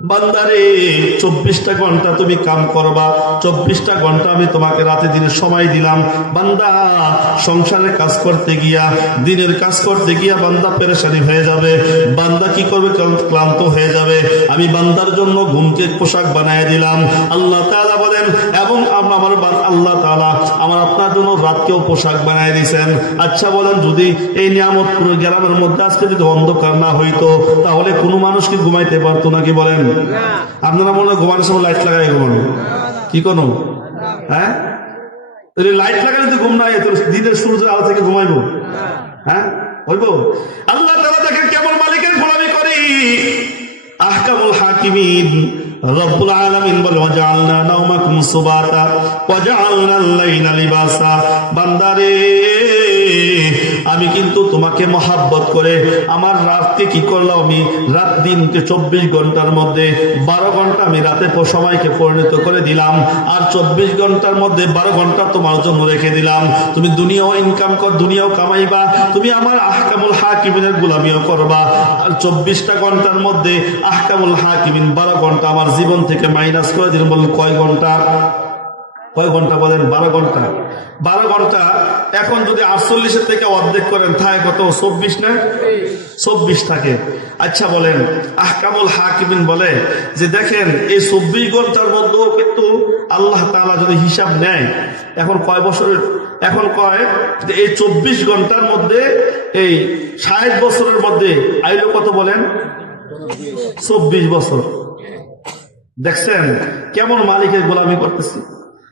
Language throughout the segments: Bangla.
বান্দারে 24টা ঘন্টা তুমি কাম করবা, 24টা ঘন্টা আমি তোমাকে রাতে দিনে সময় দিলাম। বান্দা সংসারের কাজ করতে গিয়া, দিনের কাজ করতে গিয়া বান্দা পেরেশানি হয়ে যাবে, বান্দা কি করবে, ক্লান্ত হয়ে যাবে। আমি বান্দার জন্য ঘুমকে পোশাক বানায় দিলাম। আল্লাহ তাআলা বলেন, এবং আল্লাহ তাআলা আমার আপনার জন্য রাতকেও পোশাক বানায় দিয়েছেন। আচ্ছা বলেন, যদি এই নিয়ামতপুর গ্রামের মধ্যে আজকে যদি অন্ধকার না হইতো, তাহলে কোনো মানুষ কি ঘুমাইতে পারতো নাকি বলেন? আপনারা মনে হয় ঘুমানোর সময় লাইট লাগাই ঘুমানো, কি কোনো? হ্যাঁ, লাইট লাগালে তো ঘুম নাই, দিনের সূর্যের আলো থেকে ঘুমাইবো? হ্যাঁ, হইব? আল্লাহ তাআলা দেখেন কেমন মালিকের গোলামি করি। আহকামুল হাকিমিন রব্বুল আলামিন বলে, ওয়াজআলনা নাওমাকুম সুবাতা ওয়াজআলনাল লাইলা লিবাসা। বান্দারে, আমি কিন্তু তোমাকে মহাব্বত করে আমার রাতকে কি করলাম, আমি রাত দিনকে 24 ঘন্টার মধ্যে 12 ঘন্টা আমি রাতে সময়কে পরিণত করে দিলাম, আর 24 ঘন্টার মধ্যে 12 ঘন্টা তোমার জন্য রেখে দিলাম। তুমি দুনিয়াও ইনকাম কর, দুনিয়াও কামাইবা, তুমি আমার আহকামুল হাকিমিনের গোলামিও করবা। আর 24টা ঘন্টার মধ্যে আহকামুল হাকিমিন 12 ঘন্টা আমার জীবন থেকে মাইনাস করে দিলেন। বললেন কয় ঘন্টা? কয় ঘন্টা বলেন? 12 ঘন্টা। 12 ঘন্টা এখন যদি 48 থেকে অর্ধেক করেন থাকে কত? 24 না? 24 থাকে। আচ্ছা বলেন, আহকামুল হাকিমিন বলে যে দেখেন এই 24 ঘন্টার মধ্যেও কিন্তু আল্লাহ তাআলা যদি হিসাব নেয়, এখন কয় বছরের, এখন কয় যে এই 24 ঘন্টার মধ্যে এই 60 বছরের মধ্যে আইলো কত বলেন? 24 বছর। দেখছেন কেমন মালিকের গোলামি করতেছি।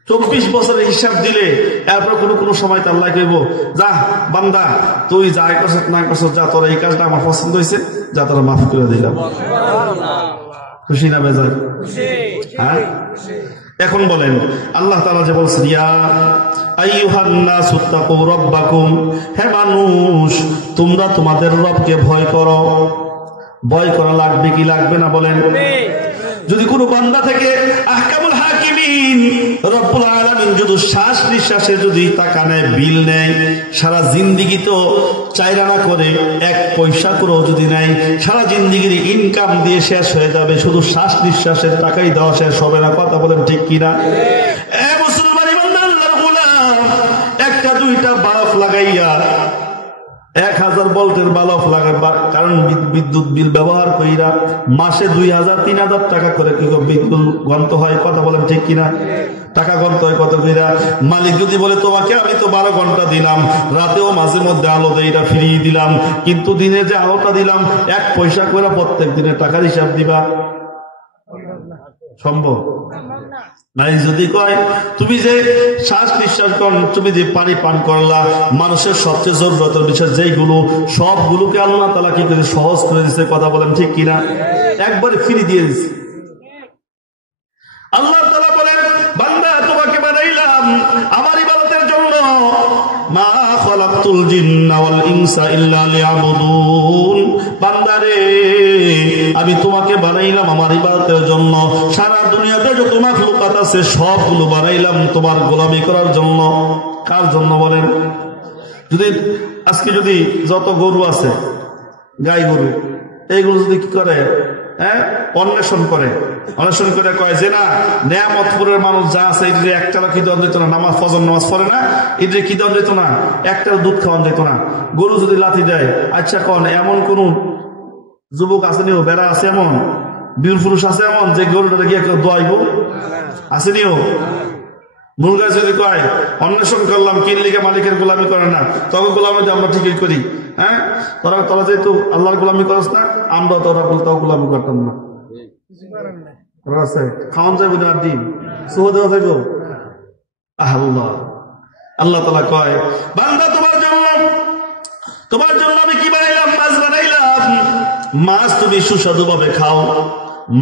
24 বছরের হিসাব দিলে এরপর কোনো সময় তো আল্লাহ কইব, যা বান্দা তুই যা করছ না করছ, যা তোর এই কাজটা আমার পছন্দ হয়েছে, যা তোরা মাফ করে দিলাম। খুশি না বেজার? হ্যাঁ। এখন বলেন আল্লাহ তাআলা যে বলছেন, ইয়া আইয়ুহান নাসু তাকু রাব্বাকুম, হে মানুষ তোমরা তোমাদের রবকে ভয় করো। ভয় করা লাগবে কি লাগবে না বলেন? যদি কোনো বান্দা থেকে আহকামুল হাকিমিন রব্বুল আলামিন যদি শ্বাস নিঃশ্বাসে যদি টাকা নেয়, বিল নেয়, সারা জিন্দেগি তো চাইরানা করে 1 পয়সা করেও যদি নেয়, সারা জিন্দেগির ইনকাম দিয়ে শেষ হয়ে যাবে, শুধু শ্বাস নিঃশ্বাসের টাকাই দেওয়া শেষ হবে না। কথা বলেন ঠিক কিনা? মুসলমান ইমানদার আল্লাহর গোলাম, একটা দুইটা বাল্ব লাগাইয়া 1000 ভোল্টের বাল্ব লাগায়, কারণ বিদ্যুৎ বিল ব্যবহার কইরা মাসে 2000-3000 টাকা করে কি বিদ্যুৎ গন্ত হয়। কথা বলেন ঠিক কিনা? টাকা গন্ত হয় কত কইরা। মালিক যদি বলে তোমাকে আমি তো 12 ঘন্টা দিলাম, রাতেও মাঝে মধ্যে আলো দেইটা ফিরিয়ে দিলাম, কিন্তু দিনে যে আলোটা দিলাম 1 পয়সা করে প্রত্যেক দিনের টাকার হিসাব দিবা? সম্ভব নাই। যদি কয় তুমি যে শ্বাস নিঃশ্বাস কর, তুমি যে পানি পান করলা, মানুষের সবচেয়ে জরুরতের বিষয় যেগুলো, সবগুলোকে আল্লাহ তাআলা কি করে সহজ করে দিয়েছে। কথা বলেন ঠিক কিনা? একবারে ফ্রি দিয়ে দিয়েছে। আল্লাহ তাআলা বলেন, বান্দা তোমাকে বানাইলাম আমার ইবাদতের জন্য, মা খালাকতুল জিন্না ওয়াল ইনসা ইল্লা লিয়াবুদুন। বান্দারে, আমি তোমাকে বানাইলাম আমার ইবাদতের জন্য। সারা দুনিয়াতে যত মাখলুকাত আছে সবগুলো বানাইলাম তোমার গোলামি করার জন্য। কার জন্য বলেন? যদি আজকে যদি যত গরু আছে, গাই গরু, এইগুলো যদি কি করে, অন্বেষণ করে কয় যে না, নেয়ামতপুরের মানুষ যা আছে এদের একটারও কি দেওয়া যেত না, নামাজ ফজর নামাজ পড়ে না, এদের কি দেওয়া যেত না, একটার দুধ খাওয়ানো যেত না। গরু যদি লাথি দেয়, আচ্ছা কন এমন কোন যুবক আসেনিও, বেড়া আছে এমন, বীর পুরুষ আছে এমন যে গরুটা গিয়ে দোয়াইব? আসেনিও? মুরগা যদি কয় অন্বেষণ করলাম, কিনলিকে মালিকের গোলামি করে না, তখন গোলামি আমরা ঠিকই করি। হ্যাঁ, তোরা যেহেতু আল্লাহর গোলামি করস না, আমরা তাও গোলামি করতাম না। খাওয়ান যাইব না, আর দিন সুহ দেওয়া যাইব। আল্লাহ তাআলা কয়, বান্দা তোমার জন্য আমি কি বানাইলাম? মাছ বানাইলাম। মাছ তুমি সুস্বাদু ভাবে খাও,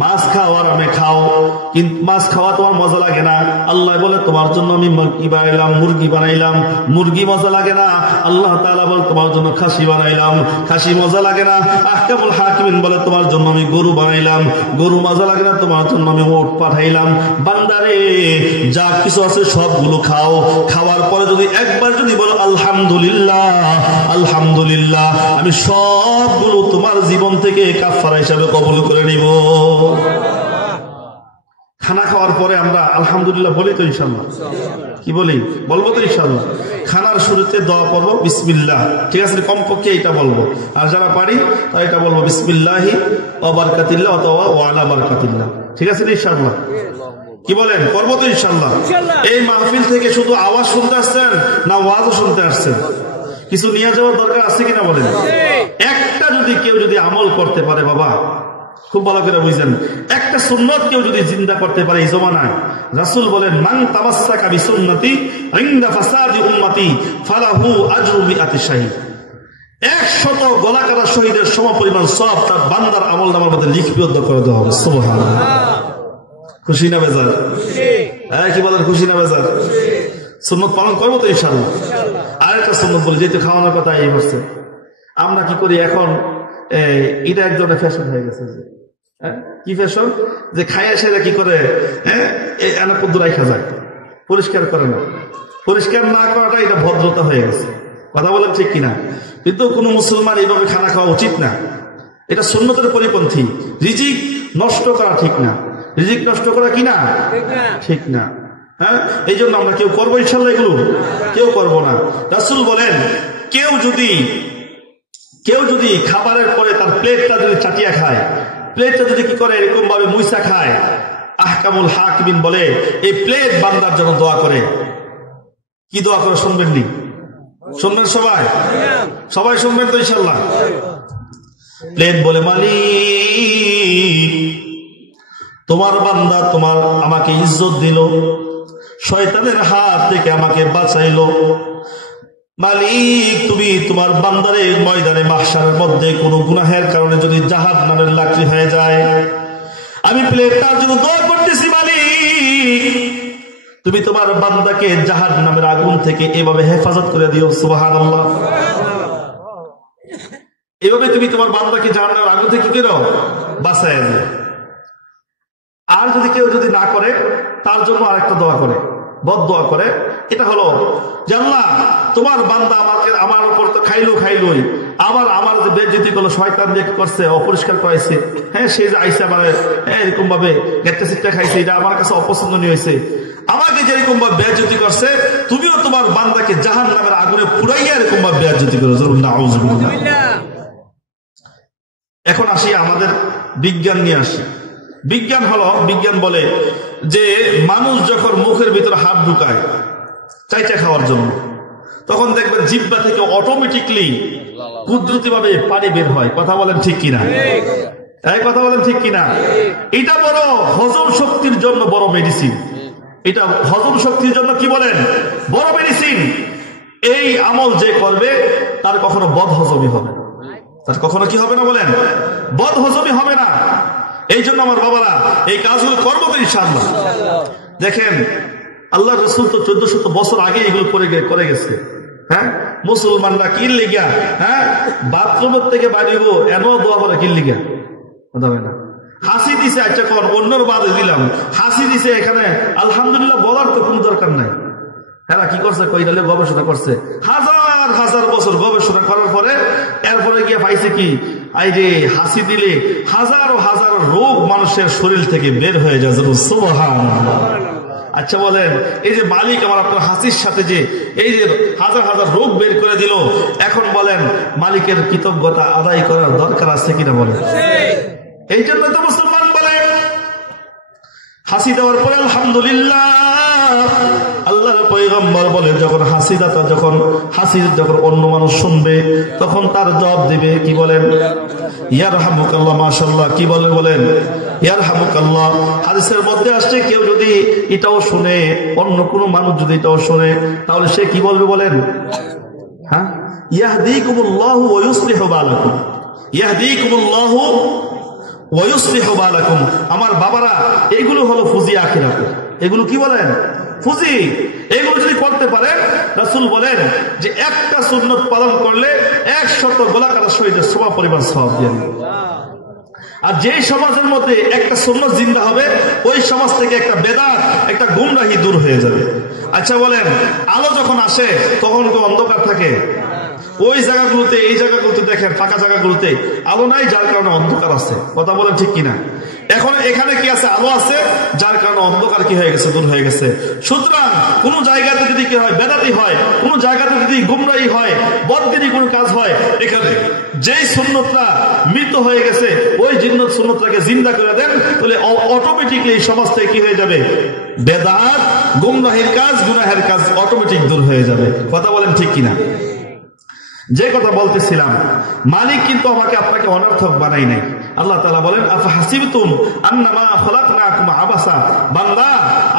মাছ খাও আরামে খাও, কিন্তু মাছ খাওয়া তোমার মজা লাগে না। আল্লাহ বলে তোমার জন্য আমি কি বানাইলাম? মুরগি বানাইলাম। মুরগি মজা লাগে না। আল্লাহ তাআলা বলে তোমার জন্য খাসি বানাইলাম। খাসি মজা লাগে না। আহকামুল হাকিমিন বলে তোমার জন্য আমি গরু বানাইলাম। গরু মজা লাগে না, তোমার জন্য আমি উট পাঠাইলাম। বান্দারে, যা কিছু আছে সবগুলো খাও। খাওয়ার পরে যদি একবার যদি বলো আলহামদুলিল্লাহ, আলহামদুলিল্লাহ, আমি সবগুলো তোমার জীবন থেকে কাফারা হিসাবে কবুল করে নিব। খানা খাওয়ার পরে আমরা আলহামদুলিল্লাহ বলি তো ইনশাল্লাহ? কি বলি? বলবো তো ইনশাল্লাহ? খানার শুরুতে দোয়া পড়বো বিসমিল্লাহ, ঠিক আছে? কমপক্ষে এটা বলবো। আর যারা পারি তারা এটা বলবো বিসমিল্লাহি ওয়া বারাকাতিল্লাহ অথবা ওয়া আলা বারাকাতিল্লাহ, ঠিক আছে ইনশাল্লাহ? কি বলেন? করবো তো ইনশাল্লাহ? এই মাহফিল থেকে শুধু আওয়াজ শুনতে আসছেন না ওয়াজও শুনতে আসছেন? কিছু নিয়ে যাওয়ার দরকার আছে কিনা বলেন? একটা যদি কেউ যদি আমল করতে পারে, বাবা খুব ভালো করে বুঝেন, একটা সুন্নত কেউ যদি জিন্দা করতে পারে এই জমানায়, রাসূল বলেন মান তামাসসাকা বিসুন্নতি ইনদা ফাসাদি উম্মতি ফালাহু আজরু মিআতি শাহীদ। 100 গলা কাটা শহীদের সমপরিমাণ সওয়াব তার বান্দার আমলনামার মধ্যে লিপিবদ্ধ করে দেওয়া হবে। সুবহানাল্লাহ। খুশি না বেজার? হ্যাঁ, কি বলেন? খুশি না বেজার? সুন্নত পালন করবো তো ইনশাআল্লাহ? আরেকটা সুন্নত বলি, যেহেতু খাওয়ানোর কথা এই হচ্ছে, আমরা কি করি এখন, এটা এক ধরনের ফ্যাশন হয়ে গেছে। কি ফ্যাশন? যে খাইয়া সেরা কি করে, রাখা যায়, পরিষ্কার করে না। পরিষ্কার না করাটা এটা ভদ্রতা হয়ে গেছে। কথা বলেন ঠিক কিনা? কিন্তু কোনো মুসলমান এইভাবে খানা খাওয়া উচিত না, এটা সুন্নতের পরিপন্থী। রিজিক নষ্ট করা ঠিক না, রিজিক নষ্ট করা কি না? ঠিক না। হ্যাঁ, এই জন্য আমরা কেউ করবো ইনশাল্লাহ? এগুলো কেউ করবো না। রাসূল বলেন কেউ যদি খাবারের পরে তার প্লেটটা যদি চাটিয়া খায়, প্লেটটা যদি কি করে এরকম ভাবে মুইসা খায়, আহকামুল হাকিমিন বলে এই প্লেট বান্দার জন্য দোয়া করে। কি দোয়া করে শুনবেন নি? শুনবেন সবাই? সবাই শুনবেন তো ইনশাল্লাহ? প্লেট বলে, মালিক তোমার বান্দা আমাকে ইজ্জত দিল, শয়তানের হাত থেকে আমাকে বাঁচাইলো। মালিক তুমি তোমার বান্দারে ময়দানে মাহশারের মধ্যে কোনো গুনাহের কারণে যদি জাহান্নামের লাকড়ি হয়ে যায়, আমি প্লেটটার জন্য দোয়া করতেছি মালিক তুমি তোমার বান্দাকে জাহান্নামের আগুন থেকে এভাবে হেফাজত করে দিও। সুবহানাল্লাহ। এভাবে তুমি তোমার বান্দাকে জাহান্নামের আগুন থেকে কি করো? বাঁচায় দিও। আর যদি কেউ যদি না করে, তার জন্য আরেকটা দোয়া করে, বদদোয়া করে। এটা হলো যে আল্লাহ তোমার বান্দা আমার উপর তো খাইলই, আমার যে বেজ্জতি করলো, শয়তান যে করছে, অপরিষ্কার করাইছে, হ্যাঁ সে যে আইসে আমার এরকম ভাবে গেটটা সিটটা খাইছে, এটা আমার কাছে অপছন্দনীয় হয়েছে। আমাকে যেরকম ভাবে বেজ্জতি করছে, তুমিও তোমার বান্দাকে জাহান্নামের আগুনে পুরাইয়া এরকম ভাবে বেজ্জতি করো। নাউযুবিল্লাহ। এখন আসি আমাদের বিজ্ঞান নিয়ে আসি। বিজ্ঞান বলে যে মানুষ যখন মুখের ভিতরে হাত ঢুকায় চাইচা খাওয়ার জন্য, তখন দেখবেন জিহ্বা থেকে অটোমেটিকলি কুদরতি ভাবে পানি বের হয়। কথা বলেন ঠিক কিনা? কথা বলেন ঠিক কিনা? এটা বড় হজম শক্তির জন্য বড় মেডিসিন। এটা হজম শক্তির জন্য কি বলেন? বড় মেডিসিন। এই আমল যে করবে তার কখনো বদ হজমি হবে না, তার কখনো কি হবে না বলেন? বদ হজমি হবে না। এই জন্য আমার বাবারা এই কাজগুলো করবো তো ইনশাআল্লাহ। দেখেন আল্লাহ রাসূল তো 1400 বছর আগে এগুলো করে গেছে। হ্যাঁ, মুসলমানরা কি লিগা, হ্যাঁ বাথরুমের থেকে বাড়িব এমন দোয়া করে কি লিগা? না, হাসি দিছে, আচ্ছা কর অন্যর বাদে দিলাম, হাসি দিছে, এখানে আলহামদুলিল্লাহ বলার তো কোনো দরকার নাই। হ্যাঁ, কি করছে? কইলে গবেষণা করছে, হাজার বছর গবেষণা করার পরে এরপরে গিয়ে পাইছে কি, আইরে হাসি দিলে হাজারো রোগ মানুষের শরীর থেকে বের হয়ে যায়। সুবহানাল্লাহ। আচ্ছা বলেন, এই যে মালিক আমার আপনার হাসির সাথে যে এই যে হাজার রোগ বের করে দিল, এখন বলেন মালিকের কৃতজ্ঞতা আদায় করার দরকার আছে কিনা বলেন? এই জন্য তো মুসলমান বলে হাসি দেওয়ার পরে আলহামদুলিল্লাহ। আল্লাহর পয়গম্বর বলে যখন হাসি যখন অন্য মানুষ শুনবে তখন তার জবাব দিবে কি বলেন? ইয়ারহামুকাল্লাহ। মাশাআল্লাহ। কি বলেন? ইয়ারহামুকাল্লাহ। হাদিসের মধ্যে আসছে কেউ যদি এটাও শুনে, অন্য কোনো মানুষ যদি এটাও শুনে, তাহলে সে কি বলবে বলেন? হ্যাঁ, ইয়াহদিকুমুল্লাহু ওয়া ইউসলিহু বালাকুম। ইয়াহদিকুমুল্লাহু ওয়া ইউসলিহু বালাকুম। আমার বাবারা, এগুলো হলো ফুজি আখিরাত। এগুলো কি বলেন? ফুজি। এগুলো যদি করতে পারে, রাসূল বলেন যে একটা সুন্নত পালন করলে 100 গোলাকাটা শহীদের সওয়াব পরিমাণ সওয়াব দিয়ে দিবে। আর যে সমাজের মধ্যে একটা সুন্নত জিন্দা হবে, ওই সমাজ থেকে একটা বেদাত, একটা গুমরাহি দূর হয়ে যাবে। আচ্ছা বলেন, আলো যখন আসে তখন তো অন্ধকার থাকে। ওই জায়গাগুলোতে, এই জায়গাগুলোতে দেখেন ফাঁকা জায়গাগুলোতে আলো নাই, যার কারণে অন্ধকার আছে। কথা বলেন ঠিক কিনা? এখন এখানে কি আছে? আলো আছে, যার কারণে অন্ধকার কি হয়ে গেছে? দূর হয়ে গেছে। সুতরাং কোন জায়গাতে যদি কি হয়? বেদাতি হয়, কোন জায়গাতে যদি গুমরাহি হয়, বদদিনী কোন কাজ হয়, এখানে যেই সুন্নতটা মৃত হয়ে গেছে ওই জিন্নত সুন্নতটাকে জিন্দা করে দেন, তাহলে অটোমেটিকলি এই সমাজ থেকে কি হয়ে যাবে? বেদাত, গুমরাহির কাজ, গুনাহের কাজ অটোমেটিক দূর হয়ে যাবে। কথা বলেন ঠিক কিনা? যে কথা বলতেছিলাম, মালিক কিন্তু আমাকে আপনাকে অনর্থক বানাই নাই। আল্লাহ তাআলা বলেন, আফাহাসিবতুম আন্নামা খলাকনাকুম আবাসা, বান্দা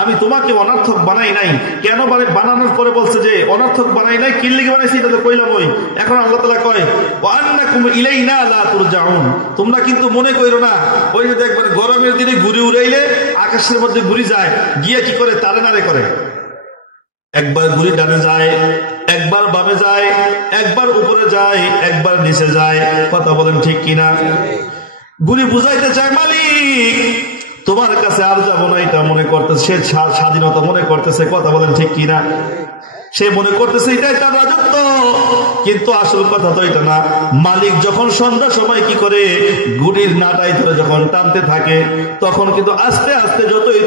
আমি তোমাকে অনর্থক বানাই নাই। কেন বানানোর পরে বলছে যে অনর্থক বানাই নাই, কি লিগে বানাইছি এটা তো কইলাম। ওই এখন আল্লাহ তাআলা কয় ওয়া আন্নাকুম ইলাইনা লা তুরজাউন, তোমরা কিন্তু মনে কইরো না ওই যে দেখবেন গরমের দিনে ঘুরি উড়াইলে আকাশের মধ্যে ঘুরি যায়, গিয়ে কি করে? তারে নারে করে। একবার ঘুরি ডানে যায়, একবার বামে যায়, একবার উপরে যায়, একবার নিচে যায়। কথা বলেন ঠিক কিনা? ঘুরি বুঝাইতে চায় মালিক তোমার কাছে আর যাবো না, এটা মনে করতেছে সে স্বাধীনতা মনে করতেছে। কথা বলেন ঠিক কিনা? সে মনে করতেছে এটাই তার রাজত্ব, কিন্তু আসল কথা তো এটা না। মালিক যখন সন্ধ্যা সময় কি করে? গুড়ির নাটাই ধরে যখন টানতে থাকে, তখন কিন্তু আস্তে আস্তে যতই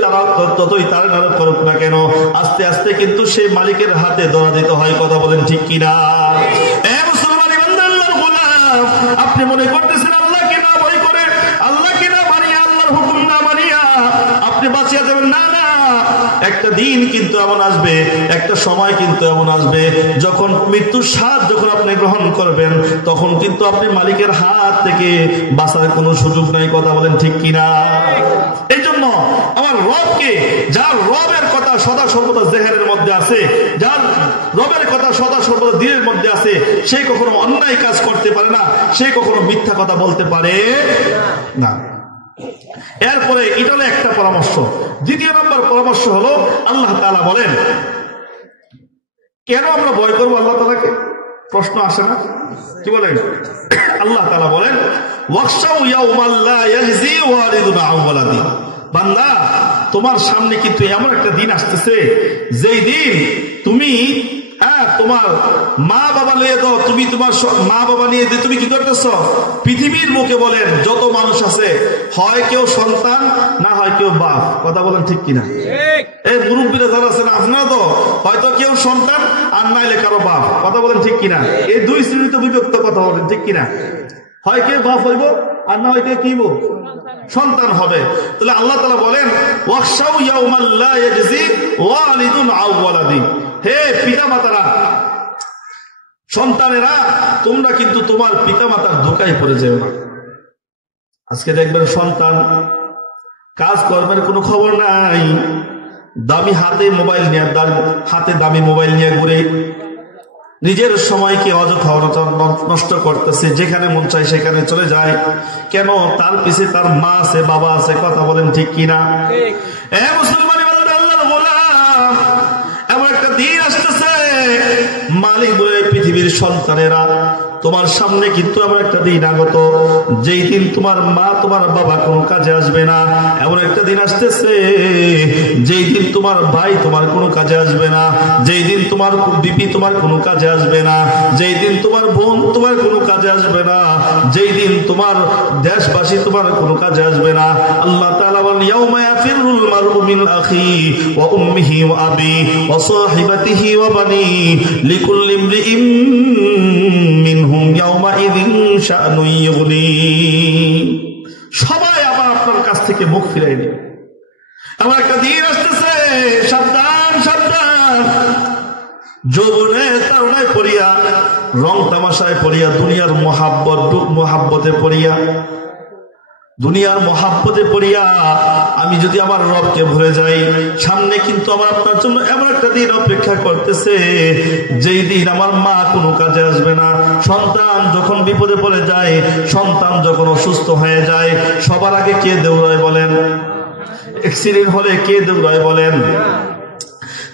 তারা নারদ করুক না কেন, আস্তে আস্তে কিন্তু সেই মালিকের হাতে ধরা দিতে হয়। কথা বলেন ঠিক কিনা? মুসলমান ইমানদার আল্লাহর গোলাম, আপনি মনে করতেছেন আল্লাহকে না ভয় করে, আল্লাহকে না মানিয়া, আল্লাহর হুকুম না মানিয়া আপনি বাঁচিয়ে যাবেন। না না, একটা দিন কিন্তু এমন আসবে, একটা সময় কিন্তু এমন আসবে, যখন মৃত্যুর স্বাদ যখন আপনি গ্রহণ করবেন, তখন কিন্তু আপনি মালিকের হাত থেকে বাঁচার কোনো সুযোগ নাই। কথা বলেন ঠিক কিনা? এই জন্য আমার রবকে, যার রবের কথা সদা সর্বদা জেহেনের মধ্যে আছে, যার রবের কথা সদা সর্বদা দিনের মধ্যে আছে, সে কখনো অন্যায় কাজ করতে পারে না, সে কখনো মিথ্যা কথা বলতে পারে না। এরপরে এটা হলো একটা পরামর্শ। দ্বিতীয় নম্বর পরামর্শ হলো, আল্লাহ তাআলা বলেন কেন আমরা ভয় করবো আল্লাহ তাআলাকে? প্রশ্ন আসে না? কি বলেন? আল্লাহ তাআলা বলেন ওয়াখশাউ ইয়াওমাল লা ইয়াহজি ওয়ালিদুন আন ওয়ালাদি, বান্দা তোমার সামনে কিন্তু এমন একটা দিন আসতেছে যেই দিন তুমি তোমার মা বাবা নিয়ে দাও, তুমি তোমার মা বাবা নিয়ে তুমি কি করতেছ? পৃথিবীর মুখে বলেন যত মানুষ আছে, হয় কেউ সন্তান, না হয় কেউ বাপ। কথা বলেন ঠিক কিনা? এই মুরব্বীরা যারা আছেন আপনারা তো হয়তো কেউ সন্তান আর নাইলে কারো বাপ। কথা বলেন ঠিক কিনা? এই দুই শ্রেণীতে বিভক্ত। কথা বলেন ঠিক কিনা? হয় কেউ বাপ হইব আর না হয় কেউ কি সন্তান হবে। তাহলে আল্লাহ তাআলা বলেন ওয়াখশাউ ইয়াওমাল লা ইয়াজজি ওয়ালিদুন আন ওয়ালাদি, হে পিতা মাতারা, সন্তানেরা, তোমরা কিন্তু তোমার পিতা মাতার ধোঁকায় পড়ে যেও না। আজকে দেখবেন সন্তান কাজ কর্মের কোনো খবর নাই, দামি হাতে দামি মোবাইল নিয়ে ঘুরে নিজের সময়কে অযথা নষ্ট করতেছে, যেখানে মন চায় সেখানে চলে যায়। কেন? তার পিছে তার মা আছে, বাবা আছে। কথা বলেন ঠিক কিনা? মুসলমান আল্লাহর গোলাম, এমন একটা দিন আসতেছে মালিক বলে পৃথিবীর সন্তানেরা, তোমার সামনে কিন্তু এমন একটা দিন আগত, যেই দিন তোমার মা তোমার বাবা কোনো কাজে আসবে না। এমন একটা দিন আসতেছে যেই দিন তোমার ভাই তোমার কোনো কাজে আসবে না, যেই দিন তোমার বিপি তোমার কোনো কাজে আসবে না, যেই দিন তোমার বোন তোমার কোনো কাজে আসবে না, যেই দিন তোমার দেশবাসী তোমার কোনো কাজে আসবে না। আল্লাহ তাআলা বলেন ইয়াউমা ইয়াফিরুল মারউ মিন আখি ওয়া উম্মিহি ওয়া আবি ওয়া সাহিবাতিহি ওয়া বানি লিকুল্লি ইমরিইম মিনহুম ইয়াউমা ইযিন শাআনুন ইউগনি। সবাই আবার আপনার কাছ থেকে মুখ ফিরাই নেবে। আমার একটা দিন আসতেছে, সাবধান সাবধান। যৌবনে তারুণায় পড়িয়া, রং তামাশায় পড়িয়া, দুনিয়ার মহাব্বতে পড়িয়া, দুনিয়ার মহাব্বতে পড়িয়া আমি যদি আমার রবকে ভুলে যাই, সামনে কিন্তু আমার আপনার জন্য এমন একটা দিন অপেক্ষা করতেছে যেই দিন আমার মা কোনো কাজে আসবে না। সন্তান যখন বিপদে পড়ে যায়, সন্তান যখন অসুস্থ হয়ে যায়, সবার আগে কে দৌড়ায় বলেন? অ্যাক্সিডেন্ট হলে কে দৌড়ায় বলেন?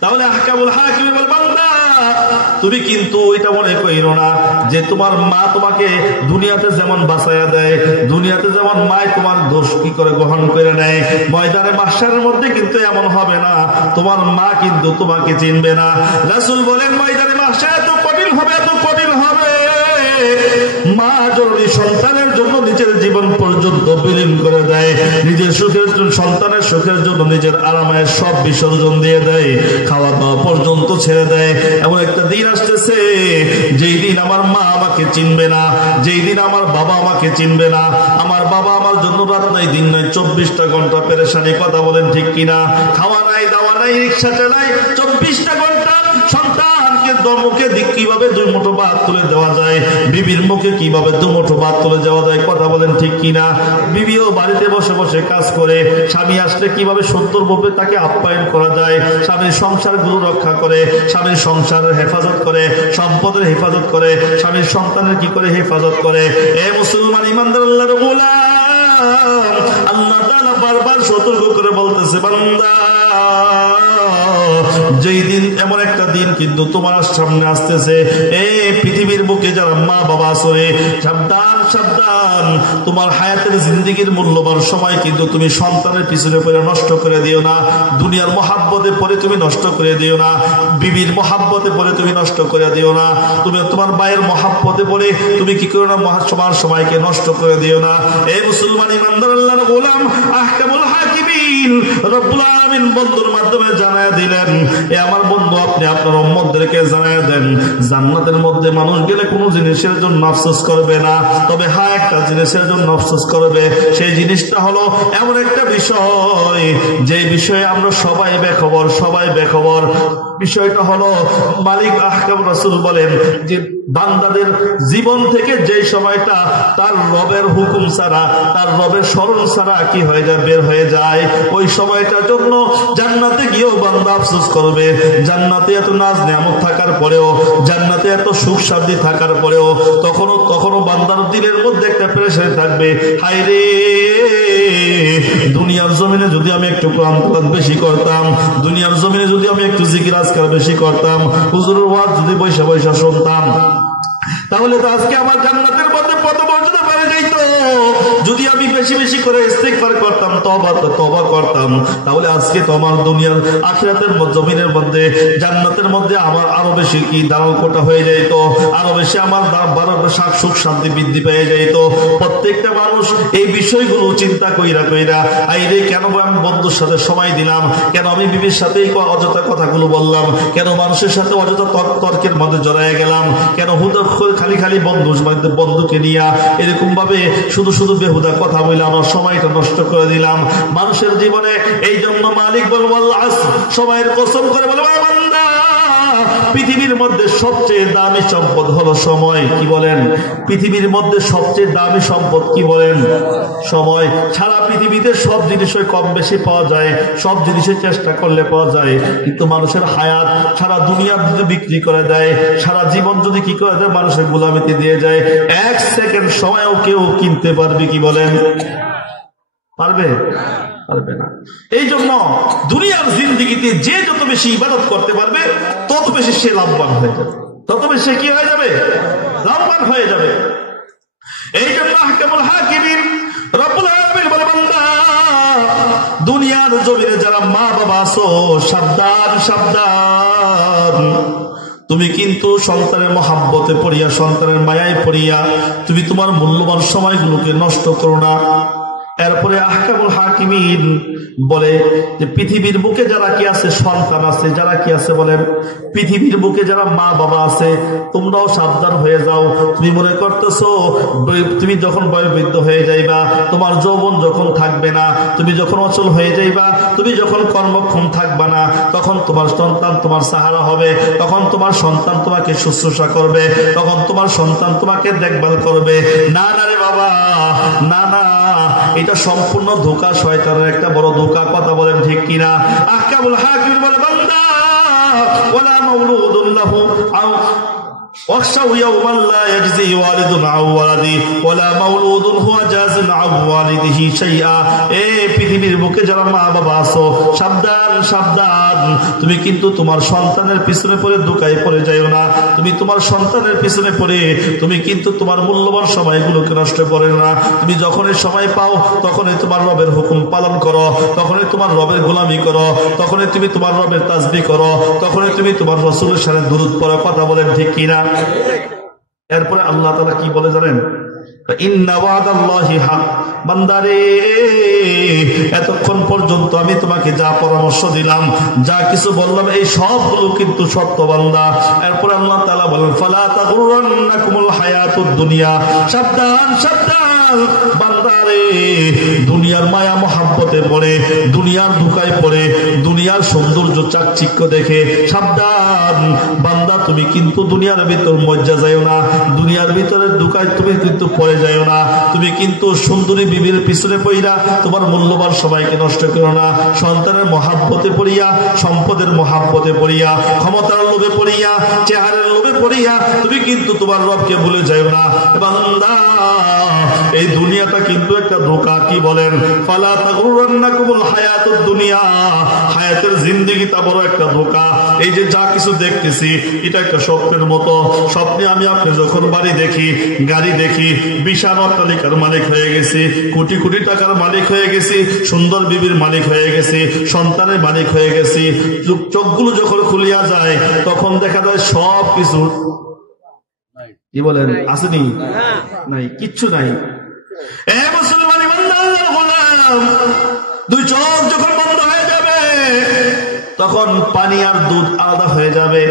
তাহলে আহকামুল হাকিম বল, বান্দা তুমি কিন্তু এটা মনে কইরো না যে তোমার মা তোমাকে দুনিয়াতে যেমন বাঁচাইয়া দেয়, দুনিয়াতে যেমন মায় তোমার দোষ কি করে গ্রহণ করে নেয়, ময়দানে মাহশারের মধ্যে কিন্তু এমন হবে না। তোমার মা কিন্তু তোমাকে চিনবে না। রাসূল বলেন ময়দানে মাহশার এত কঠিন হবে, এত কঠিন হবে মা জননী সন্তানের জন্য নিজের জীবন পর্যন্ত বিলীন করে দেয়, নিজের সুখের জন্য, সন্তানের সুখের জন্য নিজের আরামায়ের সব বিসর্জন দিয়ে দেয়, খাওয়া দাওয়া পর্যন্ত ছেড়ে দেয়। এমন একটা দিন আসতেছে যেই দিন আমার মা আমাকে চিনবে না, যেই দিন আমার বাবা আমাকে চিনবে না। আমার বাবা আমার জন্য রাত নাই দিন নাই 24টা ঘন্টা পেরেশানি, কথা বলেন ঠিক কিনা? খাওয়া নাই দাওয়া নাই, রিক্সা চালাই 24টা ঘন্টা। সন্তানকে মুখে দিক কিভাবে 2 মুঠো ভাত তুলে দেওয়া যায়, বিবির মুখে কিভাবে 2 মুঠো ভাত তুলে দেওয়া যায়, কথা বলেন ঠিক কিনা? বিবিও বাড়িতে বসে বসে কাজ করে, স্বামী আসলে কিভাবে সুন্দরভাবে তাকে আপ্যায়ন করা যায়, স্বামীর সংসার গুলো রক্ষা করে, স্বামীর সংসারের হেফাজত করে, সম্পদের হেফাজত করে, স্বামীর সন্তানের কি করে হেফাজত করে। এ মুসলমান ইমানদার আল্লাহর গোলাম, আল্লাহ তাআলা বারবার সতর্ক করে বলতেছে, বান্দা যেই দিন, এমন একটা দিন কিন্তু তোমার সামনে আসতেছে, এই পৃথিবীর বুকে যারা মা বাবা আছে, সাবধান সাবধান, তোমার হায়াতের জিন্দেগির মূল্যবান সময় কিন্তু তুমি সন্তানের পিছনে পড়ে নষ্ট করে দিও না, দুনিয়ার মহাব্বতে পড়ে তুমি নষ্ট করে দিও না, বিবির মহাব্বতে পড়ে তুমি নষ্ট করে দিও না, তুমি তোমার ভাইয়ের মহাব্বতে পড়ে তুমি কি করো না, মহাসমার সময়কে নষ্ট করে দিও না। এই মুসলমান ইমানদার আল্লাহর গোলাম, আহকামুল হাকিমিন রব্বুল আলামিন বন্ধুর মাধ্যমে জানায় দিলেন, এ আমার বন্ধু আপনি আপনার উম্মতদেরকে জানায় দেন, জান্নাতের মধ্যে মানুষ গেলে কোনো জিনিসের জন্য আফসোস করবে না, তবে হ্যাঁ একটা জিনিসের জন্য আফসোস করবে। সেই জিনিসটা হলো এমন একটা বিষয়, যে বিষয়ে আমরা সবাই বেখবর, সবাই বেখবর। বিষয়টা হলো মালিক আহকাম রাসূল বলেন যে বান্দাদের জীবন থেকে যে সময়টা তার রবের হুকুম ছাড়া, তার রবের স্মরণ ছাড়া কি হয়ে যায়, বের হয়ে যায়, ওই সময়টার জন্য জান্নাতে গিয়েও বান্দা আফসোস করবে। জান্নাতে এত নাজ নিয়ামত থাকার পরেও, জান্নাতে এত সুখ শান্তি থাকার পরেও তখনও বান্দার দিলের মধ্যে একটা প্রেশার থাকবে, হায় রে দুনিয়ার জমিনে যদি আমি একটু কোরআন তেলাওয়াত বেশি করতাম, দুনিয়ার জমিনে যদি আমি একটু জিকির আজকার বেশি করতাম, হুজুরের ওয়াজ যদি বৈশা বৈশা শুনতাম, তাহলে তো আজকে আমার জান্নাতের মধ্যে পদমর্যাদা বেড়ে যাইত। যদি আমি বেশি বেশি করে ইস্তিগফার করতাম, তওবা করতাম, তাহলে আজকে তো আমার দুনিয়ার আখিরাতের জমিনের মধ্যে, জান্নাতের মধ্যে আমার আরো বেশি কি দাঁড়াল কোটা হয়ে যাইত, আরো বেশি আমার সুখ শান্তি বৃদ্ধি পেয়ে যাইত। প্রত্যেকটা মানুষ এই বিষয়গুলো চিন্তা কইরা আইরে কেন আমি বন্ধুর সাথে সময় দিলাম, কেন আমি বিবির সাথে অযথা কথাগুলো বললাম, কেন মানুষের সাথে অযথা তর্কের মধ্যে জড়ায় গেলাম, কেন খালি বন্ধুকে নিয়ে এরকম ভাবে শুধু শুধু বেহুদা কথা বলে আমার সময়টা নষ্ট করে দিলাম মানুষের জীবনে। এই জন্য মালিক বলবো সময়ের কসম করে বলবো, বান্দা পৃথিবীর মধ্যে সবচেয়ে দামি সম্পদ হলো সময়। কি বলেন? পৃথিবীর মধ্যে সবচেয়ে দামি সম্পদ কি বলেন? সময়। সারা পৃথিবীতে সব জিনিসই কম বেশি পাওয়া যায়, সব জিনিসের চেষ্টা করলে পাওয়া যায়, কিন্তু মানুষের হায়াত সারা দুনিয়া যদি বিক্রি করে দেয়, সারা জীবন যদি কি করে দেয়, মানুষের গোলামিতে দিয়ে যায়, 1 সেকেন্ড সময়ও কেউ কিনতে পারবে? কি বলেন? পারবে? পারবে না। এই জন্য দুনিয়ার জিন্দেগিতে যে যত বেশি ইবাদত করতে পারবে তত বেশি সে লাভবান হয়ে যাবে, তত বেশি সে কি হয়ে যাবে? লাভবান হয়ে যাবে। এই জন্য আহকামুল হাকিমিন রব্বুল আলামিন বলে, বান্দা দুনিয়ার জমিনে যারা মা বাবা আছো, সাবধান সাবধান, তুমি কিন্তু সন্তানের মহাব্বতে পড়িয়া, সন্তানের মায়ায় পড়িয়া তুমি তোমার মূল্যবান সময়গুলোকে নষ্ট করো না। এরপরে আহকামুল হাকিমিন বলে যে পৃথিবীর বুকে যারা কি আছে, সন্তান আছে, যারা কি আছে বলেন, পৃথিবীর বুকে যারা মা বাবা আছে, তোমরাও সাবধান হয়ে যাও। তুমি মনে করতেছো তুমি যখন বয়োবৃদ্ধ হয়ে যাইবা, তোমার যৌবন যখন থাকবে না, তুমি যখন অচল হয়ে যাইবা, তুমি যখন কর্মক্ষম থাকবা না, তখন তোমার সন্তান তোমার সাহারা হবে, তখন তোমার সন্তান তোমাকে শুশ্রূষা করবে, তখন তোমার সন্তান তোমাকে দেখভাল করবে। না না রে বাবা, না না, এটা সম্পূর্ণ ধোঁকা, শয়তানের একটা বড় ধোঁকা। কথা বলেন ঠিক কিনা? আহকামুল হাকিম বলে, বান্দা ওয়ালা মাউলুদুন লাহু আও واخشوا يوما لا يجزي والد عن ولده ولا مولود هو جاز عن والده شيئا। এই পৃথিবীর বুকে যারা মা বাবা আছো, সাবধান সাবধান, তুমি কিন্তু তোমার সন্তানের পিছনে পড়ে ধোঁকায় পড়ে যাইও না। তুমি তোমার সন্তানের পিছনে পড়ে তুমি কিন্তু তোমার মূল্যবান সময়গুলোকে নষ্ট করো না। তুমি যখনই সময় পাও তখনই তোমার রবের হুকুম পালন করো, তখনই তোমার রবের গোলামি করো, তখনই তুমি তোমার রবের তাসবিহ করো, তখনই তুমি তোমার রাসূলের সাথে দুরূদ পড়ো। কথা বলেন ঠিক কিনা? এরপরে আল্লাহ তাআলা কি বলে জানেন? ইন্না ওয়াদাল্লাহি হক। বান্দারে, এতক্ষণ পর্যন্ত আমি তোমাকে যা পরামর্শ দিলাম, যা কিছু বললাম, এই সবগুলো কিন্তু সত্য বান্দা। এরপর আল্লাহ তাআলা বলেন ফালা তাগুররান্নাকুমুল হায়াতুদ দুনিয়া। সাবধান সাবধান বান্দারে, দুনিয়ার মায়া মহাব্বতে পড়ে, দুনিয়ার ধোঁকায় পড়ে, দুনিয়ার সৌন্দর্য চাকচিক্য দেখে সাবধান বান্দা, তুমি কিন্তু দুনিয়ার ভিতর মজ্জা যাইও না, দুনিয়ার ভিতরে ধোঁকায় তুমি কিন্তু পড়ে যাইও না। তুমি কিন্তু সুন্দরী বিবির পিছনে পড়িয়া তোমার মূল্যবান সবাইকে নষ্ট করো না। সন্তানের মহাব্বতে পড়িয়া, সম্পদের মহাব্বতে পড়িয়া, ক্ষমতার লোভে পড়িয়া, চেহারার লোভে পড়িয়া তুমি কিন্তু তোমার রবকে ভুলে যাইও না বান্দা। এই দুনিয়াটা কিন্তু একটা ধোঁকা। কি বলেন? ফালা তাগুররান্নাকুমুল হায়াতুদ দুনিয়া। হায়াতের জিন্দেগিটা বড় একটা ধোঁকা। এই যে যা কিছু দেখতেছি এটা একটা স্বপ্নের মতো। স্বপ্নে আমি আপনি যখন বাড়ি দেখি, গাড়ি দেখি, বিশাল অট্টালিকার মালিক হয়ে গেছি, কোটি কোটি টাকার মালিক হয়ে গেছি, সুন্দর বিবির মালিক হয়ে গেছি, সন্তানের মালিক হয়ে গেছি, চোখগুলো যখন খুলিয়া যায় তখন দেখা যায় সব কিছু কি বলেন আসেনি, নাই, কিচ্ছু নাই। এ মুসলমান ইমানদার আল্লাহর গোলাম, দুই চোখ যখন বন্ধ হয়ে যাবে তখন পানি আর দুধ আলাদা হয়ে যাবে,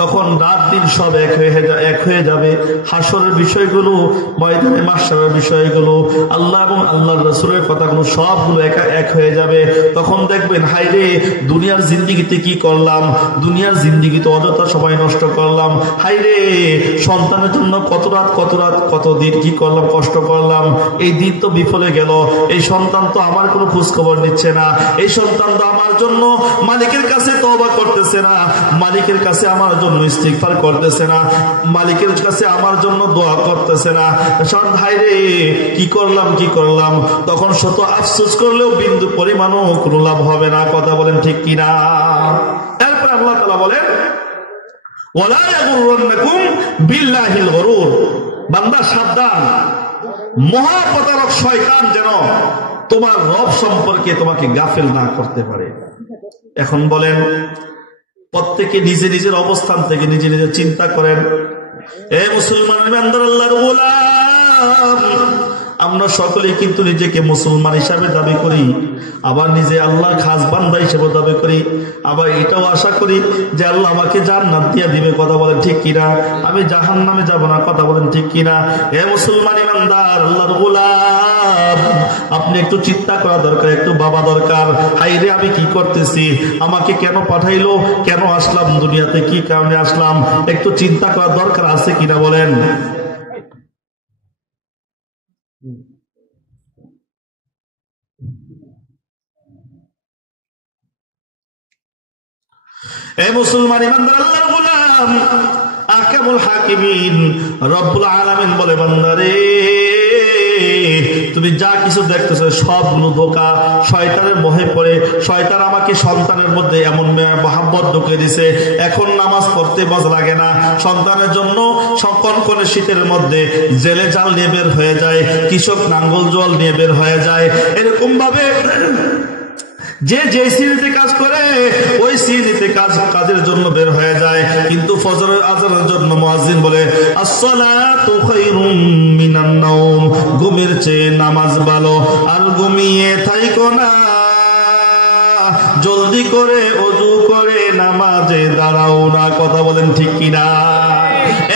তখন রাত দিন সব এক হয়ে যাবে। হাসরের বিষয়গুলো, ময়দানে মাহশারের বিষয়গুলো, আল্লাহ এবং আল্লাহর রাসূলের কথাগুলো সবগুলো এক হয়ে যাবে। তখন দেখবেন হায়রে দুনিয়ার জিন্দেগিতে কি করলাম, দুনিয়ার জিন্দেগিতে অযথা সময় নষ্ট করলাম, হায়রে সন্তানের জন্য কত রাত কত দিন কি করলাম, কষ্ট করলাম, এই দিন তো বিফলে গেল। এই সন্তান তো আমার কোনো খোঁজ খবর নিচ্ছে না, এই সন্তান তো আমার জন্য মালিকের কাছে তওবা করতেছে না, মালিকের কাছে আমার জন্য ইস্তিগফার করতেছে না, মালিকের কাছে আমার জন্য দোয়া করতেছে না। হায়রে কি করলাম। তখন শত আফসোস করলেও বিন্দু পরিমাণও কোনো লাভ হবে না। কথা বলেন ঠিক কিনা? এরপর আল্লাহ তাআলা বলেন ওয়ালা ইয়াগুররান্নাকুম বিল্লাহিল গরুর। বান্দা সাবধান, মহাপ্রতারক শয়তান যেন তোমার রব সম্পর্কে তোমাকে গাফেল না করতে পারে। এখন বলেন, প্রত্যেকে নিজে নিজের অবস্থান থেকে নিজে নিজে চিন্তা করেন। এ মুসলমান ইমানদার আল্লাহর গোলাম, আমরা সকলেই কিন্তু নিজেকে মুসলমান হিসাবে দাবি করি, আবার নিজে আল্লাহর খাস বান্দা হিসেবে দাবি করি, আবার এটাও আশা করি যে আল্লাহ আমাকে জান্নাত দিয়ে দিবে। কথা বলেন ঠিক কিনা? আমি জাহান্নামে যাব না। কথা বলেন ঠিক কিনা? হে মুসলমান ইমানদার আল্লাহর গোলাম, আপনি একটু চিন্তা করা দরকার, একটু ভাবা দরকার। হায়রে আমি কি করতেছি, আমাকে কেন পাঠাইলো, কেন আসলাম দুনিয়াতে, কি কারণে আসলাম, একটু চিন্তা করা দরকার আছে কিনা বলেন? এ মুসলমান ইমানদার আল্লাহর গোলাম, আহকামুল হাকিমিন রব্বুল আলামিন বলে বান্দারে, তুমি যা কিছু দেখতেছো সবগুলো ধোঁকা, শয়তানের মোহে পড়ে। শয়তান আমাকে সন্তানের মধ্যে এমন মহাব্বত ঢুকে দিছে, এখন নামাজ পড়তে মজা লাগে না। সন্তানের জন্য কনকনে শীতের মধ্যে জেলে জাল নিয়ে বের হয়ে যায়, কৃষক নাঙ্গল জল নিয়ে বের হয়ে যায়। এরকম ভাবে যে শ্রেণীতে কাজ করে ওই শ্রেণীতে কাজের জন্য বের হয়ে যায়। কিন্তু ফজরের আযানের জন্য মুয়াজ্জিন বলে আসসালাতু খায়রুম মিনান নাওম, ঘুমের চেয়ে নামাজ ভালো, আর ঘুমিয়ে থাইকো না, জলদি করে ওযু করে নামাজে দাঁড়াও না। কথা বলেন ঠিক কিনা?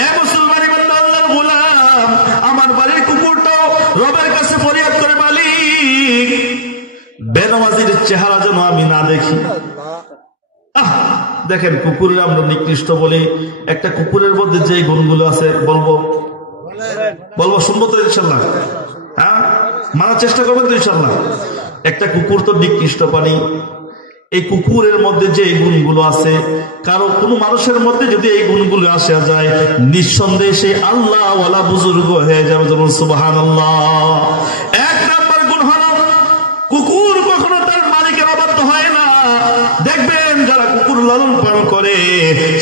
এ মুসলমান বান্দা আল্লাহর গোলাম, আমার বাড়ির কুকুরটাও রবের কাছে ফরিয়াদ করে, মালিক বেনামাজির চেহারা যেন আমি না দেখি। দেখেন কুকুরের আমরা নিকৃষ্ট বলি, একটা কুকুরের মধ্যে যে গুণগুলো আছে বলবো শুনবো তো ইনশাল্লাহ? হ্যাঁ, মানার চেষ্টা করবেন তো ইনশাল্লাহ? একটা কুকুর তো নিকৃষ্ট প্রাণী। এই কুকুরের মধ্যে যে এই গুণগুলো আছে, কারো কোনো মানুষের মধ্যে যদি এই গুণগুলো আসা যায়, নিঃসন্দেহে সে আল্লাহ ওয়ালা বুজুর্গ হয়ে যাবে। যেমন সুবহানাল্লাহ। এক নাম্বার গুণ হলো কুকুর কখনো তার মালিকের অবাধ্য হয় না। দেখবেন যারা কুকুর লালন পালন করে,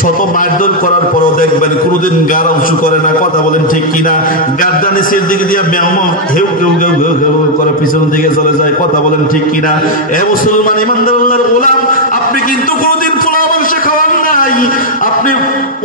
শত মারধর করার পরও দেখবেন কোনোদিন গাড় উঁচু করে না। কথা বলেন ঠিক কিনা? গাড়টা নিচের দিকে দিয়ে হেউ কেউ কেউ ঘেউ ঘেউ করে পিছনের দিকে চলে যায়। কথা বলেন ঠিক কিনা? এ মুসলমান ইমানদার আল্লাহর গোলাম, আপনি কিন্তু কোনোদিন পোলাও মাংস খাওয়ান নাই, আপনি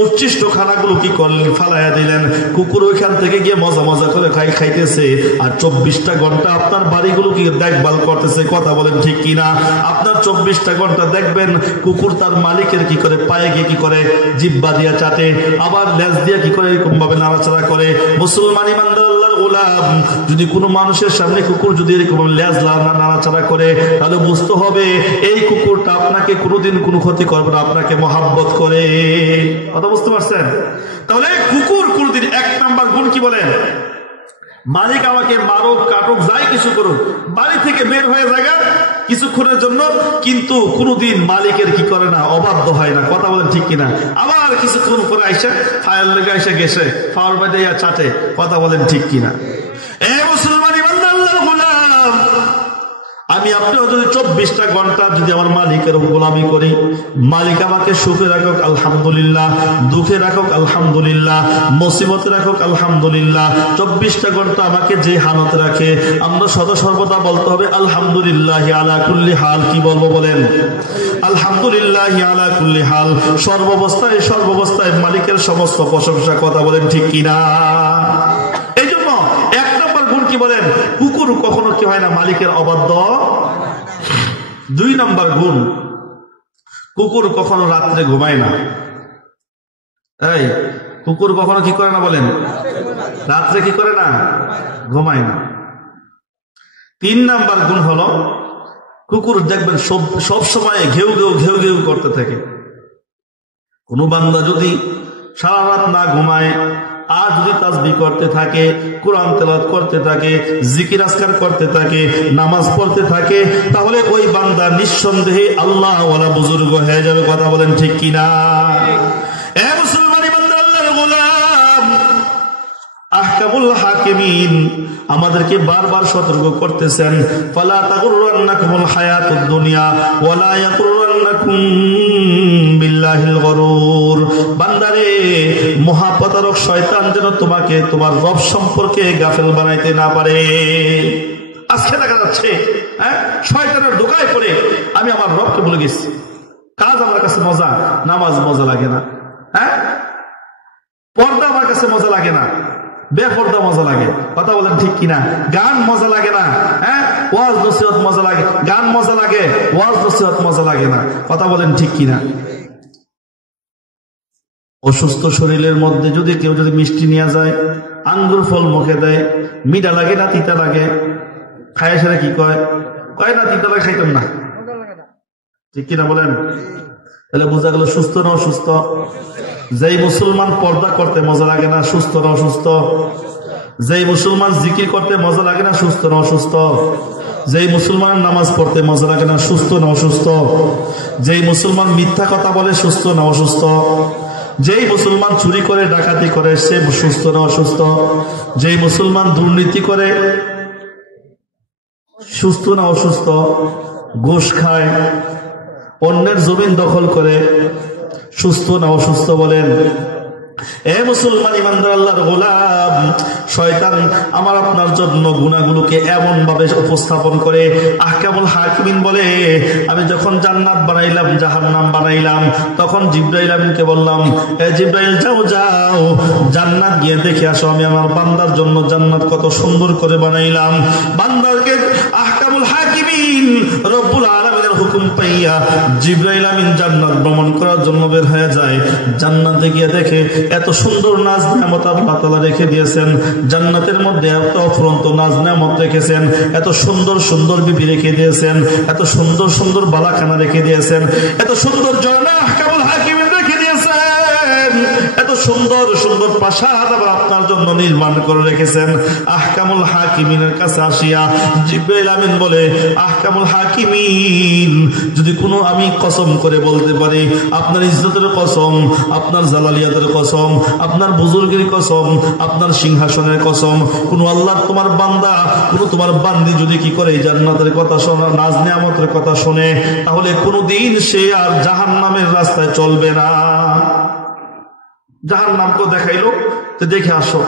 উচ্ছিষ্ট খানাগুলো কি করলেন, ফালাইয়া দিলেন। কুকুর ওইখান থেকে গিয়ে মজা মজা করে খাইতেছে, আর 24টা ঘন্টা আপনার বাড়িগুলো কি দেখভাল করতেছে। কথা বলেন ঠিক কিনা? আপনার 24টা ঘন্টা দেখবেন কুকুর তার মালিকের কি করে পায়ে গিয়ে কি করে জিব্বা দিয়া চাটে, আবার লেজ দিয়া কি করে এরকম ভাবে নাড়াচাড়া করে। মুসলমান ইমানদার আল্লাহর গোলাম, যদি কোনো মানুষের সামনে কুকুর যদি এরকম লেজ নাড়াচাড়া করে, তাহলে বুঝতে হবে এই কুকুরটা আপনাকে কোনোদিন কোনো ক্ষতি করবে না, আপনাকে মহাব্বত করে। কথা বুঝতে পারছেন? তাহলে কুকুর কোনদিন 1 নাম্বার গুণ কি বলেন? মালিক আমাকে মারুক কাটুক যাই কিছু করুক, বাড়ি থেকে বের হয়ে জায়গা কিছুক্ষণের জন্য, কিন্তু কোনদিন মালিকের কি করে না, অবাধ্য হয় না। কথা বলেন ঠিক কিনা? আবার কিছুক্ষণ পরে আইসা ফায়ার লেগে এসে গেছে ফাওয়ার বাইরে চাটে। কথা বলেন ঠিক কিনা? এ মুসলমান ইমানদার আল্লাহর গোলাম, আমি আপনিও যদি 24টা ঘন্টা যদি আমার মালিকের গোলামি করি, মালিক আমাকে সুখে রাখুক আলহামদুলিল্লাহ, দুঃখে রাখুক আলহামদুলিল্লাহ, মুসিবতে রাখুক আলহামদুলিল্লাহ, 24টা ঘন্টা আমাকে যে হালত রাখে, আমরা সদা সর্বদা বলতে হবে আলহামদুলিল্লাহ আলা কুল্লি হাল। কি বলবো বলেন? আলহামদুলিল্লাহ আলা কুল্লি হাল। সর্বাবস্থায় মালিকের সমস্ত প্রশংসা। কথা বলেন ঠিক কিনা? এই জন্য 1 নম্বর গুণ কি বলেন? কুকুর কখনো কি হয় না, মালিকের অবাধ্য। 2 নম্বর গুণ, কুকুর কখনো রাত্রে ঘুমায় না। এই কুকুর কখনো কি করে না বলেন? রাত্রে কি করে না? ঘুমায় না। 3 নম্বর গুণ হলো কুকুর দেখবেন সব সময় ঘেউ ঘেউ ঘেউ ঘেউ করতে থাকে। কোন বান্দা যদি সারা রাত না ঘুমায়, আর যদি তাসবিহ করতে থাকে, কোরআন তেলাওয়াত করতে থাকে, জিকির আজকার করতে থাকে, নামাজ পড়তে থাকে, তাহলে ওই বান্দা নিঃসন্দেহে আল্লাহ ওয়ালা বুজুর্গ হয়ে যাবে। কথা বলেন ঠিক কিনা? এ মুসলমান ইমানদার আল্লাহর গোলাম, আহকামুল হাকিমিন আমাদেরকে বারবার সতর্ক করতেছেন, ফালা তাগুররান্নাকুমুল হায়াতুদ দুনিয়া ওয়ালা ইয়াগুররান্নাকুম বিল্লাহিল গরুর। বান্দারে, মহাপ্রতারক শয়তান যেন তোমাকে তোমার রব সম্পর্কে গাফেল বানাইতে না পারে। আজকে দেখা যাচ্ছে শয়তানের ধোঁকায় পড়ে আমি আমার রবকে ভুলে গেছি। কাজ আমার কাছে মজা, নামাজ মজা লাগে না। পর্দা আমার কাছে মজা লাগে না, বেপর্দা মজা লাগে। কথা বলেন ঠিক কিনা? গান মজা লাগে না, ওয়াজ নসিহত মজা লাগে। গান মজা লাগে, ওয়াজ নসিহত মজা লাগে না। কথা বলেন ঠিক কিনা? অসুস্থ শরীরের মধ্যে যদি কেউ যদি মিষ্টি নিয়ে যায়, আঙ্গুর ফল মুখে দেয়, মিঠা লাগে না তিতা লাগে, খায় সেটা কি কয়? কয় না তিতা লাগে, খাইতাম না। ঠিক কিনা বলেন? তাহলে বোঝা গেল সুস্থ না অসুস্থ? যেই মুসলমান পর্দা করতে মজা লাগে না, সুস্থ না অসুস্থ? যেই মুসলমান জিকির করতে মজা লাগে না, সুস্থ না অসুস্থ? যেই মুসলমান নামাজ পড়তে মজা লাগে না, সুস্থ না অসুস্থ? যেই মুসলমান মিথ্যা কথা বলে, সুস্থ না অসুস্থ? যেই মুসলমান চুরি করে ডাকাতি করে, সে সুস্থ না অসুস্থ? যেই মুসলমান দুর্নীতি করে, সুস্থ না অসুস্থ? ঘুষ খায়, অন্যের জমিন দখল করে, সুস্থ না অসুস্থ বলেন? এ মুসলমান ইমানদার আল্লাহর গোলাম, শয়তান আমার আপনার জন্য গুনাহগুলোকে এমন ভাবে উপস্থাপন করে। আহকামুল হাকিমিন বলে, আমি যখন জান্নাত বানাইলাম, জাহান্নাম বানাইলাম, তখন জিবরাইল আমিনকে বললাম, এ জিবরাইল যাও যাও জান্নাত গিয়ে দেখে আসো, আমি আমার বান্দার জন্য জান্নাত কত সুন্দর করে বানাইলাম। বান্দাকে আহকামুল হাকিমিন রব্বুল আলামিনের হুকুম পাইয়া জিবরাইল আমিন জান্নাত ভ্রমণ করার জন্য বের হয়ে যায়। জান্নাতে গিয়ে দেখে এত সুন্দর নাজ নেয়ামত আল্লাহ তাআলা রেখে দিয়েছেন। জান্নাতের মধ্যে এত অফুরন্ত নাজ নেয়ামত রেখেছেন, এত সুন্দর সুন্দর বিবি রেখে দিয়েছেন, এত সুন্দর সুন্দর বালাখানা রেখে দিয়েছেন, এত সুন্দর ঝর্ণা আহকামুল হাকিমিন রেখে দিয়েছেন, এত সুন্দর সুন্দর প্রাসাদ আবার আপনার জন্য নির্মাণ করে রেখেছেন। আহকামুল হাকিমিনের কাছে আসিয়া জিবরাইল আমিন বলে, আহকামুল হাকিমিন, যদি কোনো আমি কসম করে বলতে পারি, আপনার ইজ্জতের কসম, আপনার জালালিয়াতের কসম, আপনার বুজুর্গের কসম, আপনার সিংহাসনের কসম, কোন আল্লাহ তোমার বান্দা, কোন তোমার বান্দি যদি কি করে জান্নাতের কথা শোনা, নাজ নিয়ামতের কথা শোনে, তাহলে কোনদিন সে আর জাহান্নামের রাস্তায় চলবে না। জাহান্নামকে দেখাইলো, তো দেখে আসো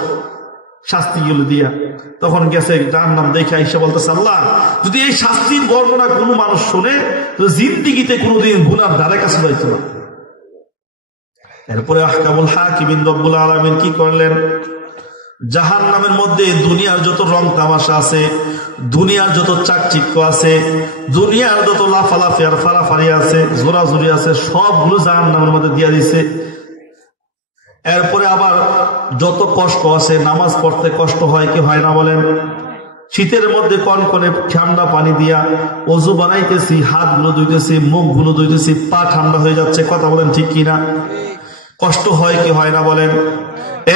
শাস্তিগুলো দিয়া। তখন গেছে জাহান্নাম দেখে আইসা বলতেছে, আল্লাহ যদি এই শাস্তির বর্ণনা কোনো মানুষ শোনে, জিন্দিগিতে কোনোদিন গুনার ধারে কাছে যাইতো না। এরপরে আহকামুল হাকিমিন রব্বুল আলামিন কি করলেন, জাহান্নামের মধ্যে দুনিয়ার যত রং তামাশা আছে, দুনিয়ার যত চাকচিক্য আছে, দুনিয়ার যত লাফালাফি আর ফারাফারি আছে, জোরাজুরি আছে, সবগুলো জাহান্নামের মধ্যে দিয়ে দিছে। এরপরে আবার যত কষ্ট আছে, নামাজ পড়তে কষ্ট হয় কি হয় না বলেন? শীতের মধ্যে কনকনে ঠান্ডা পানি দিয়া ওযু বানাইতেছি, হাতগুলো ধুইতেছি, মুখগুলো ধুইতেছি, পা ঠান্ডা হয়ে যাচ্ছে, কথা বলেন ঠিক কিনা? কষ্ট হয় কি হয় না বলেন?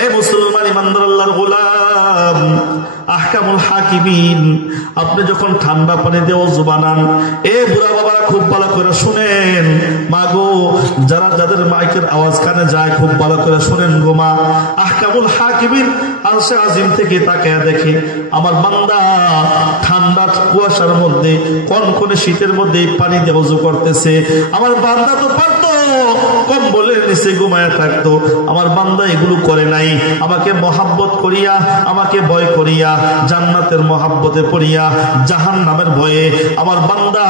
এ মুসলমান ইমানদার আল্লাহর গোলাম, আহকামুল হাকিমিন, আপনি যখন ঠান্ডা পানি দিয়ে ওযু বানান, এ বুড়া বাবারা খুব ভালো করে শুনেন, মা গো, যারা যাদের মাইকের আওয়াজ কানে যায় খুব ভালো করে শুনেন গো মা। আহকামুল হাকিমিন আরশে আজিম থেকে তাকায় দেখে আমার বান্দা ঠান্ডা কুয়াশার মধ্যে কনকনে শীতের মধ্যে পানি দিয়ে ওযু করতেছে। আমার বান্দা তো পারতো কম্বলের নিচে ঘুমায় থাকতো, আমার বান্দা এগুলো করে নাই। আমাকে মহাব্বত করিয়া, আমাকে ভয় করিয়া, জান্নাতের মহাব্বতে পড়িয়া জাহান্নামের ভয়ে আমার বান্দা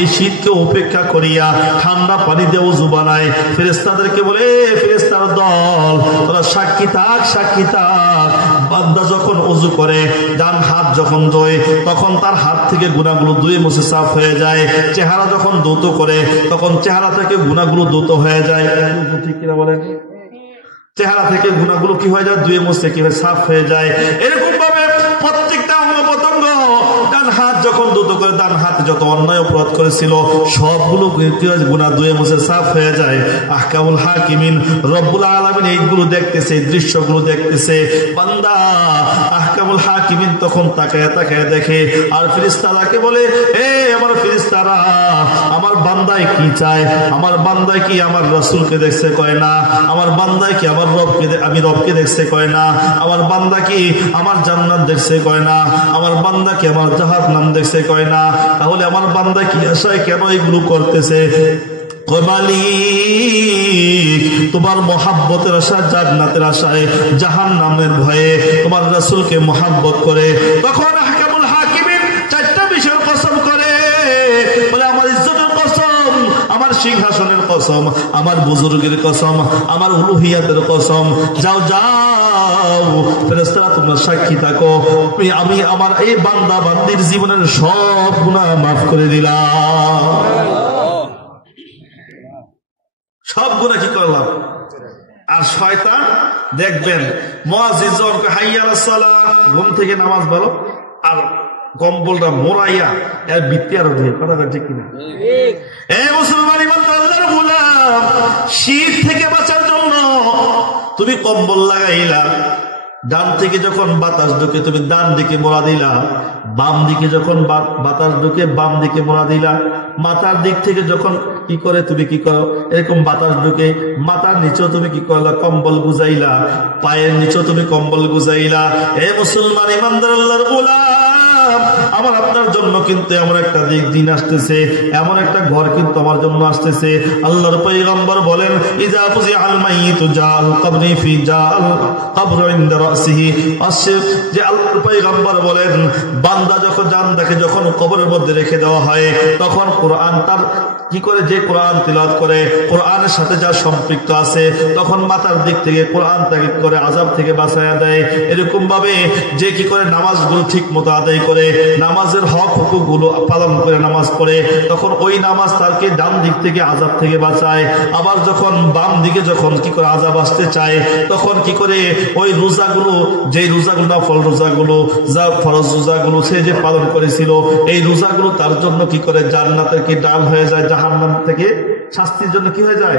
এই শীতকে উপেক্ষা করিয়া ঠান্ডা পানি দিয়ে ওযু বানায়। ফেরেশতাদেরকে বলে, ফেরেশতার দল, তোরা সাক্ষী থাক, সাক্ষী থাক। বান্দা যখন ওযু করে, ডান হাত যখন ধোয়, তখন তার হাত থেকে গুনাহগুলো ধুয়ে মুছে সাফ হয়ে যায়। চেহারা যখন ধৌত করে, তখন চেহারা থেকে গুনাহগুলো ধৌত হয়ে যায়। ঠিক কিনা বলেন? চেহারা থেকে গুনাহগুলো কি হয়ে যায়? ধুয়ে মুছে কি হয়? সাফ হয়ে যায়। এরকম ভাবে প্রত্যেকটা অঙ্গ প্রত্যঙ্গ, ডান হাত যখন ধৌত করে, ডান হাতে যত অন্যায় অপরাধ করেছিল সবগুলো গুনাহ ধুয়ে মুছে সাফ হয়ে যায়। আহকামুল হাকিমিন রব্বুল আলামিন এইগুলো দেখতেছে, দৃশ্যগুলো দেখতেছে। বান্দা আহকামুল হাকিমিন তখন তাকায় তাকায় দেখে, আর ফেরেশতাকে বলে, এ আমার ফেরেশতারা, আমার বান্দায় কি চায়? আমার বান্দায় কি আমার রাসূলকে দেখছে কয় না? আমার বান্দায় কি আমার রবকে, আমি রবকে দেখছে কয় না? আমার বান্দা কি আমার জান্নাত দেখছে কয় না? আমার বান্দা কি আমার জাহান্নাম দেখছে কয় না? তাহলে আমার বান্দা কি আশায় কেন এগুলো করতেছে? মালিক, তোমার মহাব্বতের আশায়, জান্নাতের আশায়, জাহান্নামের ভয়ে তোমার রাসূলকে মহাব্বত করে। তখন আহকামুল হাকিমিন চারটা বিষয়ের কসম করে, বলে আমার ইজ্জতের কসম, আমার সিংহাসনের কসম, আমার বুজুর্গের কসম, আমার উলুহিয়াতের কসম, যাও যাও ফেরেশতারা তোমরা সাক্ষী থাকো, আমি আমার এই বান্দা বান্দির জীবনের সব গুনাহ মাফ করে দিলাম। সব গুনাহ কি করলাম? আর শয়তান দেখবেন মুয়াজ্জিন যখন হাইয়া আলাস সালাহ, ঘুম থেকে নামাজ বলো, আর কম্বলটা মোড়াইয়া এর ভিত্তি আরো দিয়ে, কথাটা ঠিক কিনা? এই মুসলমান ইমানদার আল্লাহর গোলাম, শীত থেকে বাঁচার জন্য তুমি কম্বল লাগাইলা, ডান থেকে যখন বাতাস ঢুকে তুমি ডান দিকে মোড়া দিলা, বাম দিকে যখন বাতাস ঢুকে বাম দিকে মোড়া দিলা, মাথার দিক থেকে যখন কি করে তুমি কি করো, এরকম বাতাস ঢুকে মাথার নিচেও তুমি কি করলা? কম্বল গুজাইলা, পায়ের নিচেও তুমি কম্বল গুজাইলা। এ মুসলমান ইমানদার আল্লাহর গোলাম, আমার আপনার জন্য কিন্তু এমন একটা দিন আসতেছে, এমন একটা ঘর কিন্তু আমার জন্য আসতেছে। আল্লাহর পয়গম্বর বলেন, ইজা ফুজিআল মাইয়িতু জাল কবরি ফি জাল কবরু ইনদা রাসিহি। যে আল্লাহর পয়গম্বর বলেন, বান্দা যখন জানদাকে যখন কবরের মধ্যে রেখে দেওয়া হয়, তখন কোরআন তার কি করে, যে কোরআন তিলাওয়াত করে, কোরআনের সাথে যা সম্পৃক্ত আছে, তখন মাথার দিক থেকে কোরআন তাকে করে আযাব থেকে বাঁচায়া দেয়। এরকম ভাবে যে কি করে নামাজগুলো ঠিক মতো আদায় করে, নামাজের হক হুকুক গুলো পালন করে নামাজ পড়ে, তখন ওই নামাজ তাকে ডান দিক থেকে আযাব থেকে বাঁচায়। আবার যখন বাম দিকে যখন কি করে আযাব আসতে চায়, তখন কি করে ওই রোজাগুলো, যে রোজাগুলো নফল রোজাগুলো, যা ফরজ রোজাগুলো সে যে পালন করেছিল, এই রোজাগুলো তার জন্য কি করে জান্নাতের কি ডাল হয়ে যায়, জাহান্নাম থেকে শাস্তির জন্য কি হয়ে যায়?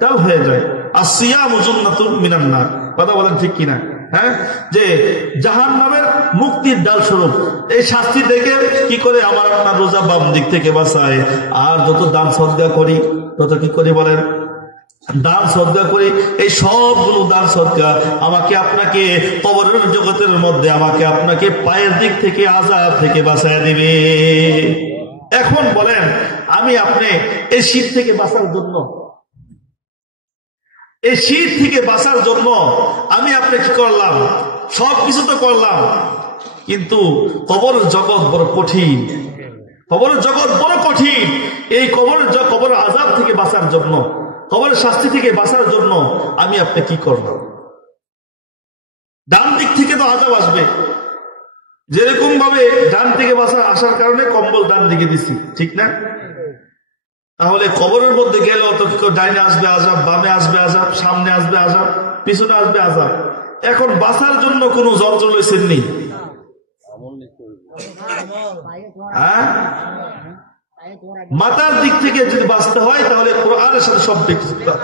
ডাল হয়ে যায়। আসিয়ামু জান্নাতুন মিনান নার, কথা বলেন ঠিক কিনা? হ্যাঁ, যে জাহান্নামের মুক্তির ডাল স্বরূপ এই শাস্তি দেখে কি করে আমার আপনার রোজা বাম দিক থেকে বাঁচায়। আর যত দান সদকা করি, তত কি করি বলেন? দান সদকা করি, এই সবগুলো দান সদকা আমাকে আপনাকে কবরের জগতের মধ্যে আমাকে আপনাকে পায়ের দিক থেকে আযাব থেকে বাঁচায় দিবে। এখন বলেন, আমি আপনি এই শীত থেকে বাঁচার জন্য, এই শীত থেকে বাঁচার জন্য আমি আপনি কি করলাম? সবকিছু তো করলাম, কিন্তু কবরের জগৎ বড় কঠিন, কবরের জগৎ বড় কঠিন। এই কবরের আযাব থেকে বাঁচার জন্য কবরের শাস্তি থেকে বাঁচার জন্য আমি আপনি কি করলাম? ডান দিক থেকে তো আযাব আসবে, যেরকম ভাবে ডান দিকে আসার কারণে কম্বল ডান দিকে দিছি, ঠিক না? তাহলে কবরের মধ্যে গেল তো ডাইনে আসবে আযাব, বামে আসবে আযাব, সামনে আসবে আযাব, পিছনে আসবে আযাব। এখন বাঁচার জন্য কোন যন্ত্র লইছেন নি? হ্যাঁ, মাথার দিক থেকে যদি বাঁচতে হয় তাহলে কোরআনের সাথে সব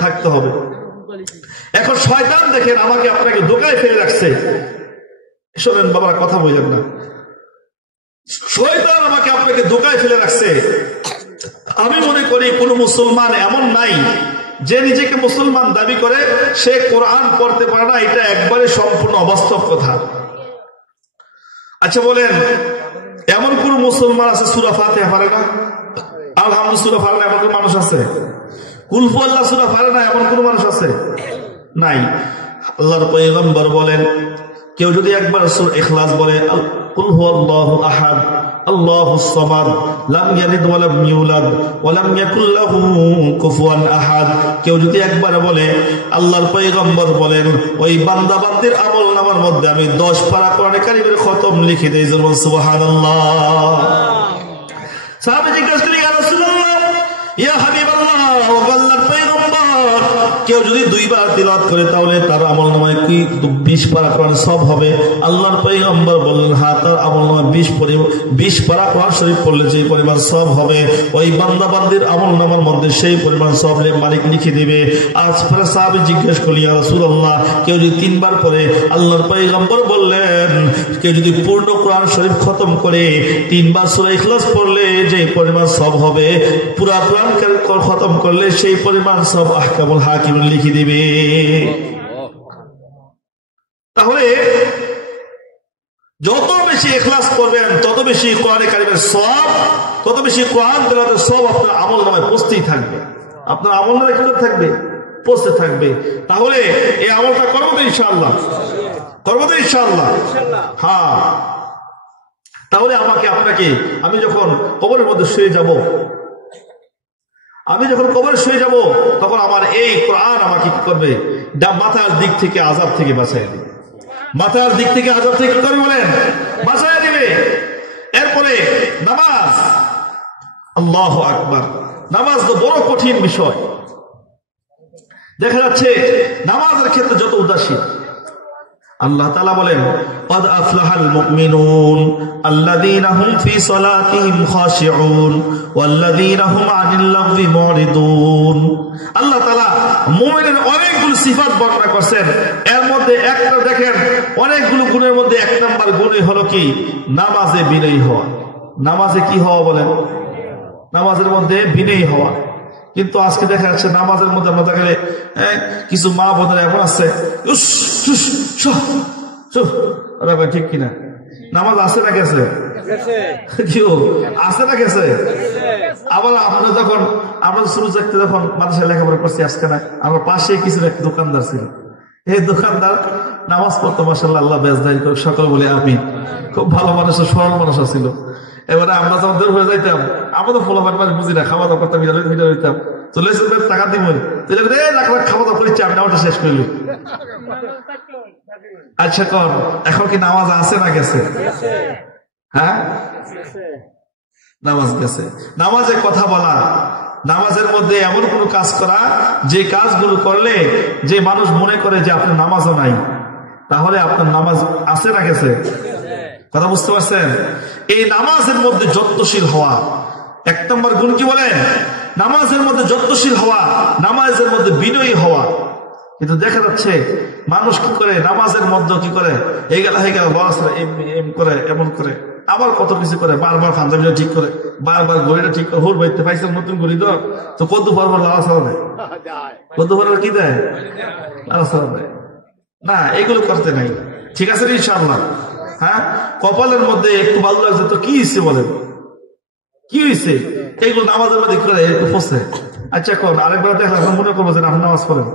থাকতে হবে। এখন শয়তান দেখেন আমাকে আপনাকে ধোঁকায় ফেলে রাখছে। শোনেন বাবা, কথা বললেন না। শয়তান আমাকে আপনাকে ধোঁকায় ফেলে রাখছে। আমি মনে করি কোন মুসলমান এমন নাই যে নিজেকে মুসলমান দাবি করে সে কোরআন পড়তে পারে না। এটা একবারে সম্পূর্ণ অবাস্তব কথা। আচ্ছা বলেন, এমন কোন মুসলমান আছে সূরা ফাতিহা পারে না? আলহামদুলিল্লাহ সূরা পারে না এমন কোন মানুষ আছে? কুল হুয়াল্লাহ সূরা পারে না এমন কোন মানুষ আছে? নাই। আল্লাহর পয়গম্বর বলেন, কেউ যদি একবার সূরা ইখলাস বলে, কুল হুয়াল্লাহু আহাদ আল্লাহুস সামাদ লাম ইয়ালিদ ওয়া লাম ইউলাদ ওয়া লাম ইয়াকুল লাহু কুফুয়ান আহাদ, কেউ যদি একবার বলে, আল্লাহর পয়গম্বর বলেন ওই বান্দা বান্দির আমলনামার মধ্যে আমি 10 পারা কোরআনে কারীমের খতম লিখে দেই। সুবহানাল্লাহ। সাহাবা জিজ্ঞাসা করেন, ইয়া রাসূলুল্লাহ, ইয়া হাবিবাল্লাহ, ও আল্লাহর পয়গম্বর, কেউ যদি 2 বার তিলাওয়াত করে তাহলে তার আমলনামায় কি 20 পারা কোরআন সব হবে? আল্লাহর পয়গম্বর বললেন, হ্যাঁ, তার আমলনামায় 20 পারা কোরআন শরীফ পড়লে যে পরিমাণ সব হবে ওই বান্দা বান্দির আমলনামার মধ্যে সেই পরিমাণ সব মালিক লিখে দিবে। আজ পরে সাহাবী জিজ্ঞেস করলেন, ইয়া রাসূলুল্লাহ, কেউ যদি 3 বার পড়ে? আল্লাহর পয়গম্বর বললেন, কেউ যদি পূর্ণ কোরআন শরীফ খতম করে 3 বার সূরা ইখলাস পড়লে যে পরিমাণ সব হবে, পুরা কোরআন খতম করলে সেই পরিমাণ সব আহকামুল হাকিম লিখে দিবে। তাহলে যত বেশি ইখলাস করবেন তত বেশি কোরআনে কারীমের সওয়াব, তত বেশি কোরআন তেলাওয়াতের সওয়াব আপনার আমলনামায় পৌঁছতেই থাকবে। আপনার আমলনামায় কি থাকবে? পৌঁছতে থাকবে। তাহলে এই আমলটা করবো তো ইনশাআল্লাহ, করবো তো ইনশাআল্লাহ। হ্যাঁ, তাহলে আমাকে আপনাকে, আমি যখন কবরের মধ্যে শুয়ে যাব, তখন আমার এই কোরআন আমাকে কি করবে? মাথার দিক থেকে আযাব থেকে বাঁচাই দিবে। মাথার দিক থেকে আযাব থেকে কি করবে বলেন? বাঁচাই দিবে। এরপরে নামাজ, আল্লাহু আকবার। নামাজ তো বড় কঠিন বিষয়। দেখা যাচ্ছে নামাজের ক্ষেত্রে যত উদাসীন। আল্লাহ তাআলা বলেন, قد أفلح المؤمنون الذين هم في صلاتهم خاشعون والذين هم عن اللغو معرضون। আল্লাহ তাআলা মুমিনের অনেকগুলো সিফাত বর্ণনা করেছেন। এর মধ্যে একটা দেখেন, অনেকগুলো গুণের মধ্যে 1 নাম্বার গুণই হলো কি? নামাজে বিনয়ী হওয়া। নামাজে কি হওয়া বলেন? নামাজের মধ্যে বিনয়ী হওয়া। কিন্তু আজকে দেখা যাচ্ছে নামাজের মধ্যে আমরা দেখলে কিছু মা বোনেরা এমন আছে, ঠিক কিনা? নামাজ আছে না গেছে? আছে না গেছে? আবার আমরা যখন শুরু থাকতে যখন মানুষের লেখাপড়া করছি, আজকে না আমার পাশে কিছু একটা দোকানদার ছিল। এই দোকানদার নামাজ পড়তো, মাশাআল্লাহ, আল্লাহ বেজদারি করে সকল বলে আমি। খুব ভালো মানুষ, সরল মানুষ ছিল। এবারে আমরা যখন দূর হয়ে যাইতাম, আমরা তো ফলো মাস বুঝি না, খাওয়া দাওয়া করতাম, হইতাম, চলে এসে টাকা দিব, খাওয়া দাওয়া করেছি, আপনি আমারটা শেষ করলি। আচ্ছা কর, এখন কি নামাজ আছে না গেছে? হ্যাঁ, নামাজ গেছে। নামাজে কথা বলা, নামাজের মধ্যে এমন কোন কাজ করা যে কাজগুলো করলে যে মানুষ মনে করে যে আপনার নামাজও নাই, তাহলে আপনার নামাজ আছে না গেছে? কথা বুঝতে পারছেন? এই নামাজের মধ্যে যত্নশীল হওয়া 1 নম্বর গুণ। কি বলেন? নামাজের মধ্যে যত্নশীল হওয়া, নামাজের মধ্যে বিনয়ী হওয়া। কিন্তু দেখা যাচ্ছে মানুষ কি করে? নামাজের মধ্যে কি করে? এই গেল হয়ে গেল, এম করে, এমন করে, আবার কত কিছু করে, বারবার পাঞ্জাবিটা ঠিক করে, বারবার ঘড়িটা ঠিক করে, হুর বাইতে পাইছে নতুন ঘড়ি তো কত বারবার লালা সারা দেয়, কত বারবার কি দেয়? লালা সারা দেয় না। এগুলো করতে নাই, ঠিক আছে ইনশাআল্লাহ। হ্যাঁ, কপালের মধ্যে একটু ভালো লাগছে তো কি হয়েছে বলেন? কি হয়েছে? এইগুলো নামাজের মধ্যে করে ফসে। আচ্ছা কর, আরেকবার দেখলাম মনে করবো যে আপনি নামাজ পড়েন।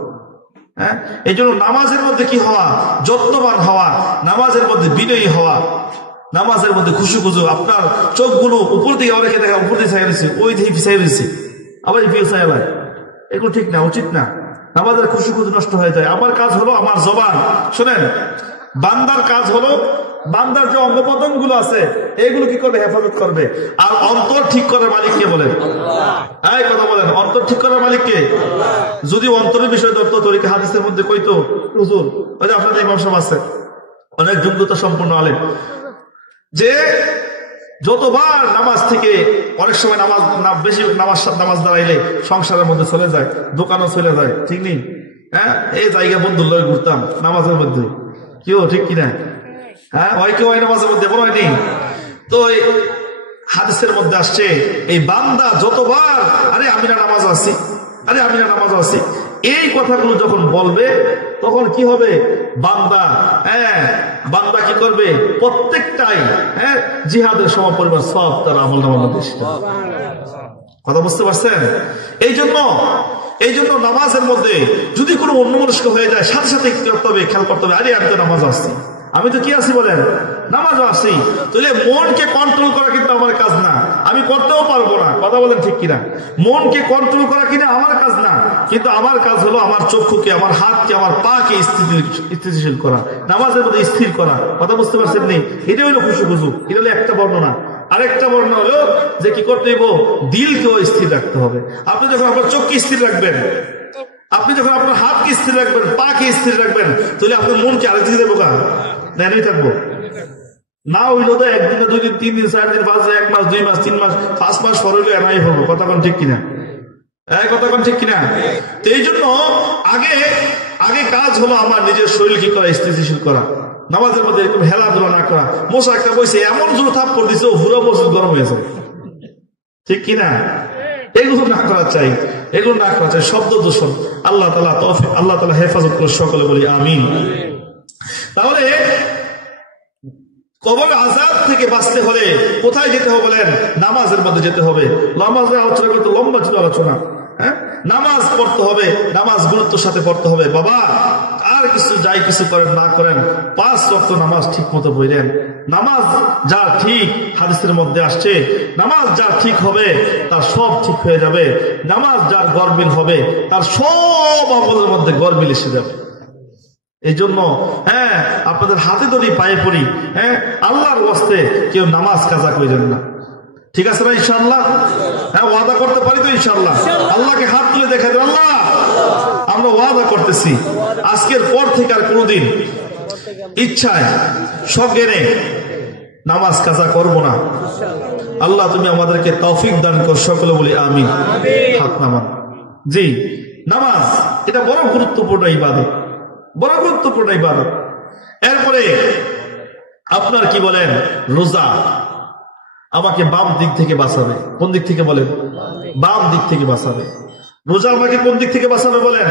হ্যাঁ, এই জন্য নামাজের মধ্যে কি হওয়া? যত্নবান হওয়া, নামাজের মধ্যে বিনয়ী হওয়া, নামাজের মধ্যে খুশু খুশু। আপনার চোখগুলো উপর দিকে অনেকে দেখা, উপর দিকে চাই রয়েছে, ওই দিকে পিছাই রয়েছে, আবার পিছাই এগুলো ঠিক না, উচিত না। নামাজের খুশি নষ্ট হয়ে যায়। আমার কাজ হলো আমার জবান, শোনেন, বান্দার কাজ হলো বান্দার যে অঙ্গ প্রত্যঙ্গ গুলো আছে এগুলো কি করবে? হেফাজত করবে। আর অন্তর ঠিক করার মালিক কে বলেন? এই কথা বলেন, অন্তর ঠিক করার মালিক কে? যদি অন্তরের বিষয় ধরতো তরিকা হাদিসের মধ্যে কইতো হুজুর, ওই যে আপনাদের ইমাম সাহেব আছে, অনেক যোগ্যতা সম্পন্ন আলেম, যে যতবার নামাজ থেকে অনেক সময় বেশি নামাজ দাঁড়াইলে সংসারের মধ্যে চলে যায়, দোকানও চলে যায়, ঠিক নেই? হ্যাঁ, এই জায়গা বন্ধুর লয়ে ঘুরতাম নামাজের মধ্যে, কেউ ঠিক কিনা? হ্যাঁ, হয় কেউ নামাজের মধ্যে বড় হয়নি তো। হাদিসের মধ্যে আসছে এই বান্দা যতবার আরে আমি না নামাজ আছি, আরে আমি না নামাজ আছি, এই কথাগুলো যখন বলবে তখন কি হবে? বান্দা বান্দা কি করবে? প্রত্যেকটাই জিহাদের সমপরিমাণ সব তার আমল নামার মধ্যে। কথা বুঝতে পারছেন? এই জন্য নামাজের মধ্যে যদি কোনো অন্যমনস্ক হয়ে যায় সাথে সাথে কি করতে হবে? খেয়াল করতে হবে, আরে আমি তো নামাজ আসছি, আমি তো কি আছি বলেন? নামাজও আসি। তাহলে মনকে কন্ট্রোল করা কিন্তু আমার কাজ না, আমি করতেও পারবো না। কথা বলেন ঠিক কিনা? মনকে কন্ট্রোল করা কিনা আমার কাজ না, কিন্তু আমার কাজ হলো আমার চক্ষুকে, আমার হাতকে, আমার পাকে স্থিতিশীল করা, নামাজের মধ্যে স্থির করা। কথা বুঝতে পারছেন নি? এটা হইলো খুশু, এটা হলো একটা বর্ণনা। আরেকটা বর্ণনা হলো যে কি করতে হইব? দিলকেও স্থির রাখতে হবে। আপনি যখন আপনার চোখকে স্থির রাখবেন, আপনি যখন আপনার হাতকে স্থির রাখবেন, পাকে স্থির রাখবেন, তাহলে আপনার মনকে আরেক দিকে দেবো নেই থাকবো না। হইলো তো একদিনে, 2 দিন, 3 দিন, 4 দিন, 5 দিন, 1 মাস, 2 মাস, 3 মাস, 5 মাস পর হইলো এমআই হবো। কথা কোন ঠিক কিনা? কথা কোন ঠিক কিনা? তো এই জন্য আগে কাজ হলো আমার নিজের শরীর কি করা? স্থিতিশীল করা। নামাজের মধ্যে এরকম হেলাধুলা না করা। মশা একটা বসে এমন জোর থাপ্পড় দিছে ও পুরো মসজিদ গরম হয়েছে, ঠিক কিনা? এগুলো না করা চাই, এগুলো না করা চাই। শব্দ দূষণ আল্লাহ তাআলা হেফাজত করে, সকলে বলি আমিন। তাহলে কবর আযাব থেকে বাঁচতে হলে কোথায় যেতে হবে বলেন? নামাজের মধ্যে যেতে হবে। নামাজের আলোচনা করতে লম্বা ছিল আলোচনা। নামাজ পড়তে হবে, নামাজ গুরুত্বের সাথে পড়তে হবে। বাবা আর যাই কিছু করেন না করেন, 5 ওয়াক্ত নামাজ ঠিক মতো পড়েন। নামাজ যা ঠিক হাদিসের মধ্যে আসছে, নামাজ যা ঠিক হবে তার সব ঠিক হয়ে যাবে। নামাজ যার গরমিল হবে তার সব আমলের মধ্যে গরমিল এসে যাবে। এই জন্য আপনাদের হাতে ধরি, পায়ে পড়ি, আল্লাহর ওয়াস্তে কেউ নামাজ কাজা করেন না, ঠিক আছে না? ইনশাআল্লাহ ওয়াদা করতে পারি তো ইনশাআল্লাহ? আল্লাহকে হাত তুলে দেখা দেন, আল্লাহ আমরা ওয়াদা করতেছি আজকের পর থেকে আর কোনোদিন ইচ্ছায় সজ্ঞানে নামাজ কাজা করব না। আল্লাহ তুমি আমাদেরকে তৌফিক দান কর, সকলে বলি আমিন। হাত নামান। জি, নামাজ এটা বড় গুরুত্বপূর্ণ ইবাদত, বড় গুরুত্বপূর্ণ ইবাদত। এরপরে আপনার কি বলেন? রোজা আমাকে বাম দিক থেকে বাঁচাবে। কোন দিক থেকে বলেন? বাম দিক থেকে বাঁচাবে। রোজা আমাকে কোন দিক থেকে বাঁচাবে বলেন?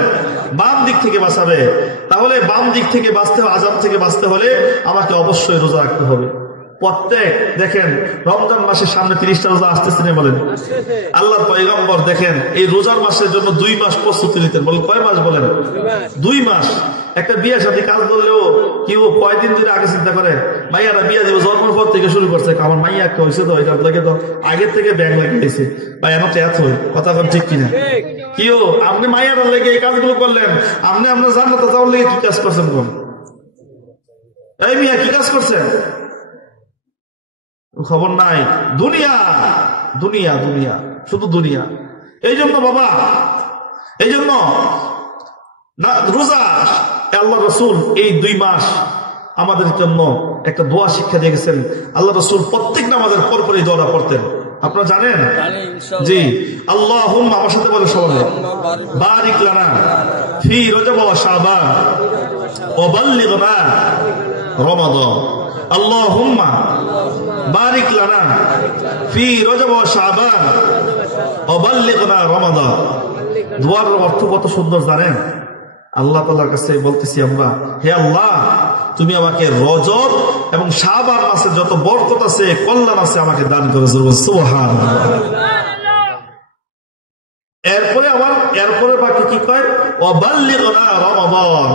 বাম দিক থেকে বাঁচাবে। তাহলে বাম দিক থেকে বাঁচতে, আযাব থেকে বাঁচতে হলে আমাকে অবশ্যই রোজা রাখতে হবে। প্রত্যেক দেখেন রমজান মাসের সামনে 30টা রোজা আসতেছে না বলেন? আল্লাহর পয়গম্বর দেখেন এই রোজার মাসের জন্য 2 মাস প্রস্তুতি নিতেন। বলেন কয় মাস? বলেন 2 মাস। একটা বিয়ে সাথে কাজ করলেও কি ও কয়দিন ধরে আগে চিন্তা করে? মাইয়ারা বিয়ে দিব জন্মের পর থেকে শুরু করছে, আমার মাইয়া একটা হয়েছে তো আপনাকে তো আগের থেকে ব্যাগ লাগিয়েছে বা এমন এত হয়। কথা বল ঠিক কিনা? কি ও আপনি মাইয়ারা লেগে এই কাজগুলো করলেন, আপনি আপনার জান্নাতে যাওয়ার লেগে কি কাজ করছেন? কোন এই মিয়া কি কাজ করছেন? খবর নাই। দুনিয়া দুনিয়া দুনিয়া, শুধু দুনিয়া। এই জন্য বাবা, এই জন্য রোজা আল্লাহ রসুল এই 2 মাস আমাদের জন্য একটা দোয়া শিক্ষা দিয়ে গেছেন। আল্লাহ রসুল প্রত্যেক নামাজের পরপর এই দোয়া পড়তেন, আপনারা জানেন? জি, আল্লাহুম্মা, আমার সাথে বলে সবাই, বারিক লানা ফি রজব ওয়া শাবান ওয়া বাল্লিগনা রমাদান। আল্লাহুম্মা বারিক লানা ফি রজব ওয়া শাবান ওয়া বাল্লিগনা রমাদান। দোয়ার অর্থ কত সুন্দর জানেন? আল্লাহ তাআলার কাছে বলতেছি আমরা, হে আল্লাহ তুমি আমাকে রজব এবং শাবান মাসের যত বরকত আছে, কল্যাণ আছে আমাকে দান করো। সুবহানাল্লাহ। এরপরে বাকি কি কয়? ওয়াবাল্লিগনা রমাদান।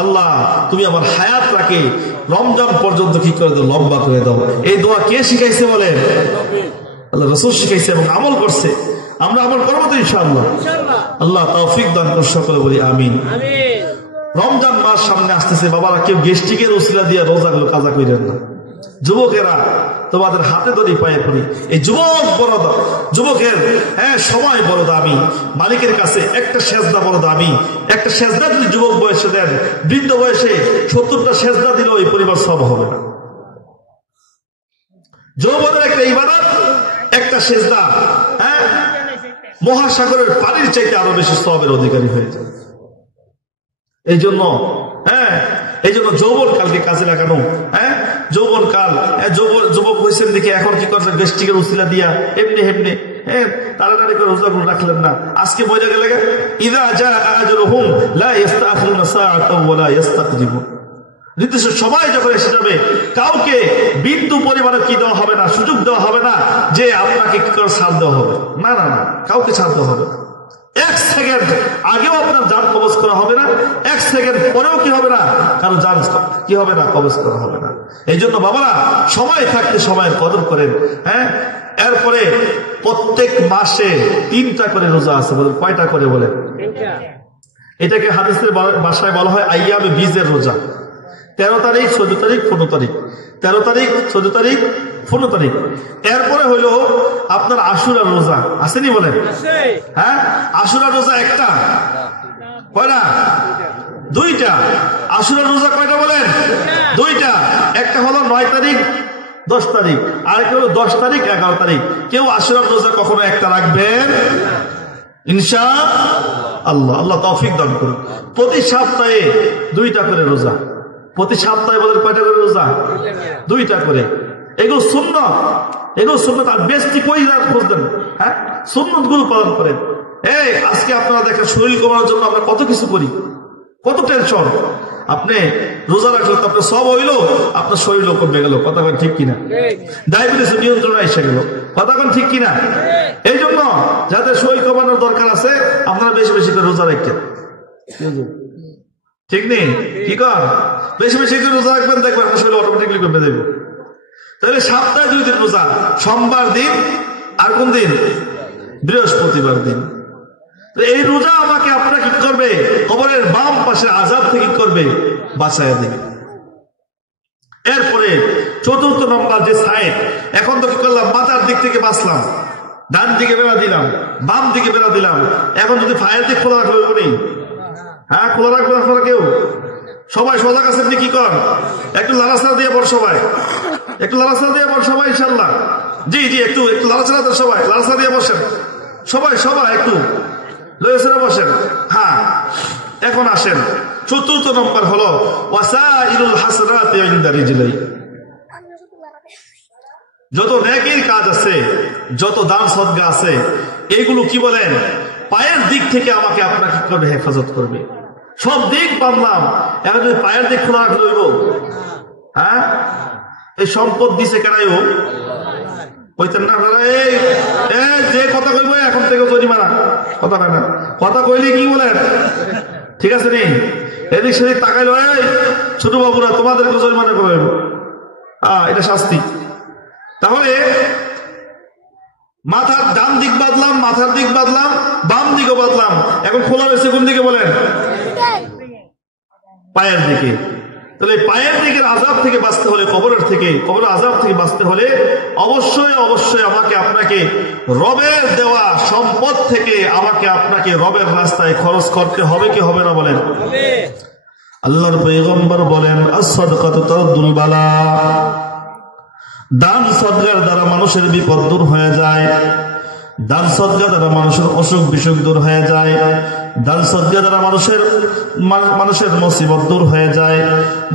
আল্লাহ তুমি আমার হায়াত রাখে রমজান পর্যন্ত কি করে দাও? লম্বা করে দাও। এই দোয়া কে শিখাইছে বলেন? আল্লাহ রাসূল শিখাইছে এবং আমল করছে। আমরা আমল করবো তো ইনশাআল্লাহ। আল্লাহ তৌফিক দান করুন, সকলে বলি আমিন। রমজান মাস সামনে আসতেছে, বাবারা কেউ গেস্টিকের উসিলা দিয়ে রোজাগুলো কাজা কইরেন না। যুবকেরা তোমাদের হাতে ধরি পায়ে পড়ি, এই যুবকের সময় বড় দামি, মালিকের কাছে একটা সেজদা বড় দামি। একটা সেজদা যদি যুবক বয়সে দেন, বৃদ্ধ বয়সে 70টা সেজদা দিলেও এই পরিবার সব হবে না। যৌবনের একটা ইবাদত, একটা সেজদা মহাসাগরের পানির চাইতে আরো বেশি সওয়াবের অধিকারী হয়ে যায়। এই জন্য যৌবন কালকে কাজে লাগানো। যৌবন কাল, যুবক হয়েছেন দেখে এখন কি করছেন, গেস্টিকের উসিলা দিয়া এমনি হেমনি তাড়াতাড়ি করে রোজাগুলো রাখলেন না। আজকে বইটা গেলে ইযা জাআ আজরুহুম লা ইস্তাখিরুনা সাআতাও ওয়া লা ইস্তাকদিমুন। নির্দিষ্ট সময় যখন এসে যাবে, কাউকে বিন্দু পরিমাণে কি দেওয়া হবে না, সুযোগ দেওয়া হবে না যে আপনাকে কি করে ছাড় দেওয়া হবে। না না না, কাউকে ছাড় দেওয়া হবে না। 1 সেকেন্ড আগেও আপনার জান কবজ করা হবে না, 1 সেকেন্ড পরেও কি হবে না, কারো জান কি হবে না, কবজ করা হবে না। এই জন্য বাবারা সময় থাকতে সময়ের কদর করেন। এরপরে প্রত্যেক মাসে 3টা করে রোজা আছে। বলেন কয়টা করে? বলেন। এটাকে হাদিসের ভাষায় বলা হয় আইয়ামে বীজের রোজা। 13 তারিখ, 14 তারিখ, 15 তারিখ, 13 তারিখ, 14 তারিখ, 15 তারিখ। এরপরে হইল আপনার আশুরা রোজা, আসেনি? বলেন। আশুরা রোজা একটা, কয়টা? 2টা। আশুরা রোজা কয়টা? বলেন 2টা। একটা হলো 9 তারিখ, 10 তারিখ, আর একটা হলো 10 তারিখ, 11 তারিখ। কেউ আশুরা রোজা কখনো একটা রাখবেন ইনশাআল্লাহ। আল্লাহ তৌফিক দান করুন। প্রতি সপ্তাহে 2টা করে রোজা। প্রতি সপ্তাহে বলেন কয়টা করে রোজা? 2টা করে। এগুলো সুন্নাত। আর বেশি কই খুঁজতেন? সুন্নাত গুলো পালন করেন। আজকে আপনারা দেখেন শরীর কমানোর জন্য আমরা কত কিছু করি, কত টেনশন। আপনি রোজা রাখলে তো আপনার সব হইলো, আপনার শরীরও কমে গেল। কথা কন ঠিক কিনা? ডায়াবেটিস নিয়ন্ত্রণে এসে গেল। কথা কন ঠিক কিনা? এই জন্য যাদের শরীর কমানোর দরকার আছে, আপনারা বেশি বেশি করে রোজা রাখেন। ঠিক নেই? কি কর? বেশি বেশি করে রোজা রাখবেন, দেখবেন আপনার শরীর অটোমেটিকলি কমে যাবে। তাহলে সপ্তাহে 2 দিন রোজা, সোমবার দিন আর কোন দিন? বৃহস্পতিবার দিন। এই রোজা আমাকে আপনাকে কি করবে? কবরের বাম পাশে আযাব থেকে কি করবে? বাঁচাইয়া দেবে। এরপরে 4র্থ নম্বর যে সাইড, এখন তো কি করলাম? মাথার দিক থেকে বাঁচলাম, ডান দিকে বেড়া দিলাম, বাম দিকে বেড়া দিলাম। এখন যদি ফায়ের দিক খোলা রাখবে উনি, খোলা রাখবে আপনারা কেউ? সবাই সজাগ আছেন? কি কর? একটু লাড়াচাড়া দিয়ে পড় সবাই, একটু লাড়াচাড়া দিয়ে পড় সবাই ইনশাআল্লাহ। জি জি, একটু লাড়াচাড়া দেন সবাই, লাড়াচাড়া দিয়ে বসেন সবাই একটু লয়েছেরা বসেন। এখন আসেন 4র্থ নম্বর হলো ওয়াসাইলুল হাসানাতি ইনদা রিজলাই। যত নেকির কাজ আছে, যত দান সদকা আছে, এইগুলো কি বলেন? পায়ের দিক থেকে আমাকে আপনাকে কি করবে? হেফাজত করবে। সব দিক বানলাম, এখন যদি পায়ের দিক খোলা রাখলে হইব? এই সম্পদ দিছে কেনাইও হইতেন না আপনারা? যে কথা কইব এখন থেকে জরিমানা। কথা কয় না, কথা কইলে কি বলেন? ঠিক আছে নি? এদিক সেদিক তাকাইলো, ছোট বাবুরা তোমাদেরকে জরিমানা করে এটা শাস্তি। তাহলে মাথার ডান দিক বাদলাম, মাথার দিক বাদলাম, বাম দিকও বাদলাম। এখন খোলা রয়েছে কোন দিকে? বলেন পায়ের দিকে। তাহলে পায়ের দিকের আযাব থেকে বাঁচতে হলে, কবরের আযাব থেকে বাঁচতে হলে অবশ্যই অবশ্যই আমাকে আপনাকে রবের দেওয়া সম্পদ থেকে আমাকে আপনাকে রবের রাস্তায় খরচ করতে হবে কি হবে না? বলেন। আল্লাহর পয়গম্বর বলেন আস-সাদকাতু তারদ্দুল বালা। দান সদকার দ্বারা মানুষের বিপদ দূর হয়ে যায়, দান সদকা দ্বারা মানুষের অসুখ বিসুখ দূর হয়ে যায়, দান সদকা দ্বারা মানুষের মুসিবত দূর হয়ে যায়।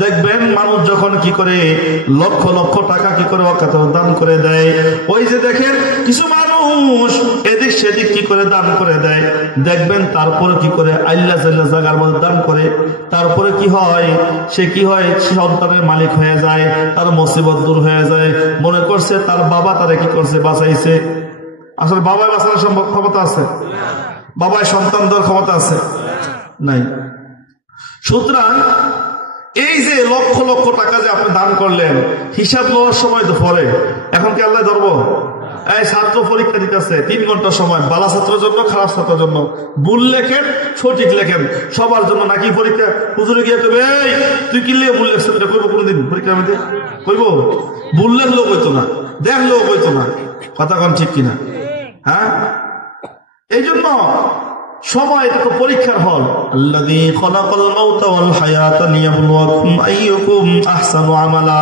দেখবেন মানুষ যখন কি করে লক্ষ লক্ষ টাকা কি করে দান করে দেয়, ওই যে দেখেন কিছু মানুষ এদিক সেদিক কি করে দান করে দেয়, দেখবেন তারপরে কি করে আল্লাহ জায়গার মধ্যে দান করে, তারপরে কি হয়? সে কি হয়? সন্তানের মালিক হয়ে যায়, তার মুসিবত দূর হয়ে যায়। মনে করছে তার বাবা তারে কি করছে? বাঁচাইছে। আসলে বাবায় বাঁচানোর ক্ষমতা আছে? বাবায় সন্তান দেওয়ার ক্ষমতা আছে? নাই। সুতরাং এই যে লক্ষ লক্ষ টাকা যে আপনি দান করলেন, হিসাব নেওয়ার সময় তো পরে, এখন কি আল্লাহ ধরবো? এই ছাত্র পরীক্ষা দিতেছে 3 ঘন্টা সময়, বালা ছাত্রের জন্য খারাপ ছাত্রের জন্য, ভুল লেখেন সঠিক লেখেন সবার জন্য নাকি পরীক্ষা? হুজুরে গিয়ে কবে এই তুই কি লিয়ে ভুল লেখছ এটা কইবো কোনদিন পরীক্ষার মধ্যে? কইবো? ভুল লেখলেও কইতো না, দেখলেও কইতো না। কথা কন ঠিক কিনা? হ্যাঁ, এই জন্য সময় এটা তো পরীক্ষার হল। আল্লাযী খালাকাল মাউতা ওয়াল হায়াতা লিয়াবলুয়াকুম আইয়ুকুম আহসানু আমালা।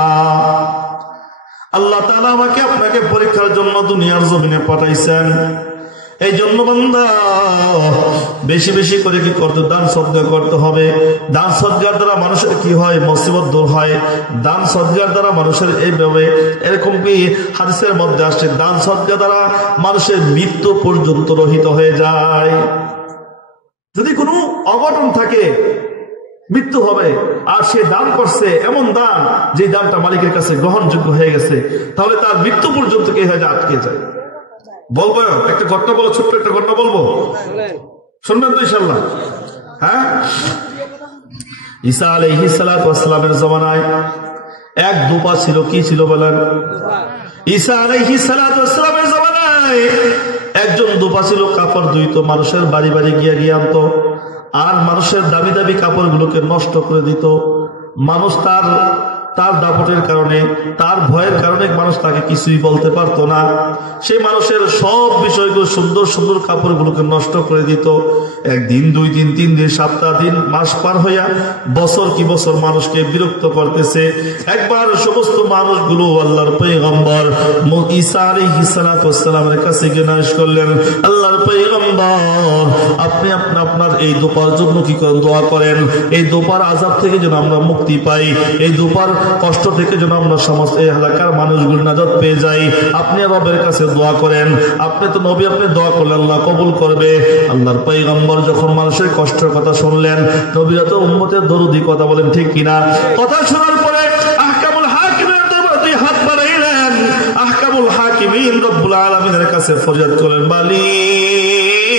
আল্লাহ তাআলা আমাকে আপনাকে পরীক্ষার জন্য দুনিয়ার জমিনে পাঠাইছেন। এই জন্য বান্দা বেশি বেশি করে কি করতে, দান সদকা করতে হবে। দান সদকার দ্বারা মানুষের কি হয়? মুসিবত দূর হয়। দান সদকার দ্বারা মানুষের এইভাবে এরকম কি হাদিসের মধ্যে আসছে, দান সদকা দ্বারা মানুষের মৃত্যু পর্যন্ত রহিত হয়ে যায়। যদি কোনো অঘটন থাকে মৃত্যু হবে, আর সে দান করছে এমন দান যে দানটা মালিকের কাছে গ্রহণযোগ্য হয়ে গেছে, তাহলে তার মৃত্যু পর্যন্ত কি হয়ে যায়? আটকে যায়। বলবো একটা ঘটনা, বলো ছোট্ট একটা ঘটনা বলবো, শুনবেন তো ইনশাআল্লাহ? হ্যাঁ, ঈসা আলাইহিস সালাতু ওয়াস সালামের জামানায় এক দুপা ছিল। কি ছিল বলেন? ঈসা আলাইহিস সালাতু ওয়াস সালামের জামানায় একজন দুপা ছিল, কাপড় ধুইতো, মানুষের বাড়ি বাড়ি গিয়ে গিয়ে আনতো, আর মানুষের দামি দামি কাপড়গুলোকে নষ্ট করে দিত। মানুষ তার দাপটের কারণে, তার ভয়ের কারণে মানুষ তাকে কিছুই বলতে পারতো না। সেই মানুষের সব বিষয়গুলো, সুন্দর সুন্দর কাপড়গুলোকে নষ্ট করে দিত। একদিন, 2 দিন, 3 দিন, সপ্তাহ দিন, মাস পার হইয়া বছর কি বছর মানুষকে বিরক্ত করতেছে। একবার সমস্ত মানুষগুলো আল্লাহর পয়গম্বর ঈসা আলাইহিস সালাতু ওয়াস সালামের কাছে গিয়ে নালিশ করলেন, আল্লাহর পয়গম্বর আপনি আপনার এই দোপার জন্য কি করেন? দোয়া করেন, এই দোপার আযাব থেকে যেন আমরা মুক্তি পাই, এই দোপার কষ্ট থেকে যেন আমরা সমস্ত এলাকার মানুষগুলো নাজাত পেয়ে যাই। আপনি রবের কাছে দোয়া করেন, আপনি তো নবী, আপনি দোয়া করলে আল্লাহ কবুল করবে। আল্লাহর পয়গম্বর যখন মানুষের কষ্টের কথা শুনলেন, নবীরা তো উম্মতের দরুদি, কথা বলেন ঠিক কিনা? কথা শোনার পরে আহকামুল হাকিমের দরবারে হাত বাড়াইলেন। আহকামুল হাকিমিন রব্বুল আলামিনের কাছে ফরিয়াদ করলেন, মালিক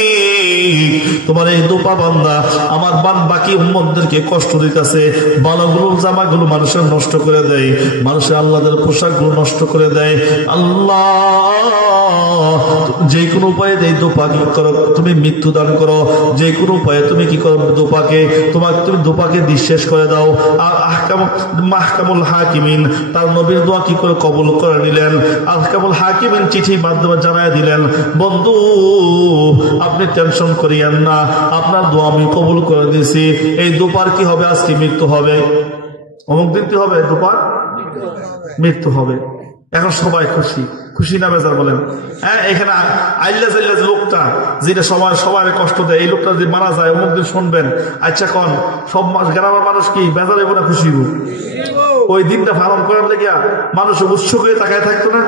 তোমার এই দোপা বান্দা আমার বাকি উম্মতদেরকে কষ্ট দিতেছে, বালাগুলো জামাগুলো মানুষের নষ্ট করে দেয়, মানুষের আল্লাহদের পোশাকগুলো নষ্ট করে দেয়। আল্লাহ যে কোনো উপায়ে এই দোপা কি করো, তুমি মৃত্যু দান করো, যে কোনো উপায়ে তুমি কি করো দোপাকে, তুমি দোপাকে নিঃশেষ করে দাও। আর আহকামুল হাকিমিন তার নবীর দোয়া কি করে কবুল করে নিলেন। আহকামুল হাকিমিন চিঠির মাধ্যমে জানায় দিলেন, বন্ধু আপনি টেনশন করিয়েন না, আপনার দোয়া আমি কবুল করে দিয়েছি। এই দোপার কি হবে? আজকে মৃত্যু হবে, অমুক দিন কি হবে? দোপার মৃত্যু হবে। এখন সবাই খুশি, খুশি না বেজার বলেন? হ্যাঁ, এখানে আইল্লা জাইল্লা লোকটা যেটা সবাই কষ্ট দেয়, এই লোকটা যদি মারা যায় অমুক দিন শুনবেন, আচ্ছা কন সব গ্রামের মানুষ কি বেজার হইব না খুশি হইব? ওই দিনটা পালন করার লেগে মানুষ উৎসুক হয়ে তাকায় থাকতো না?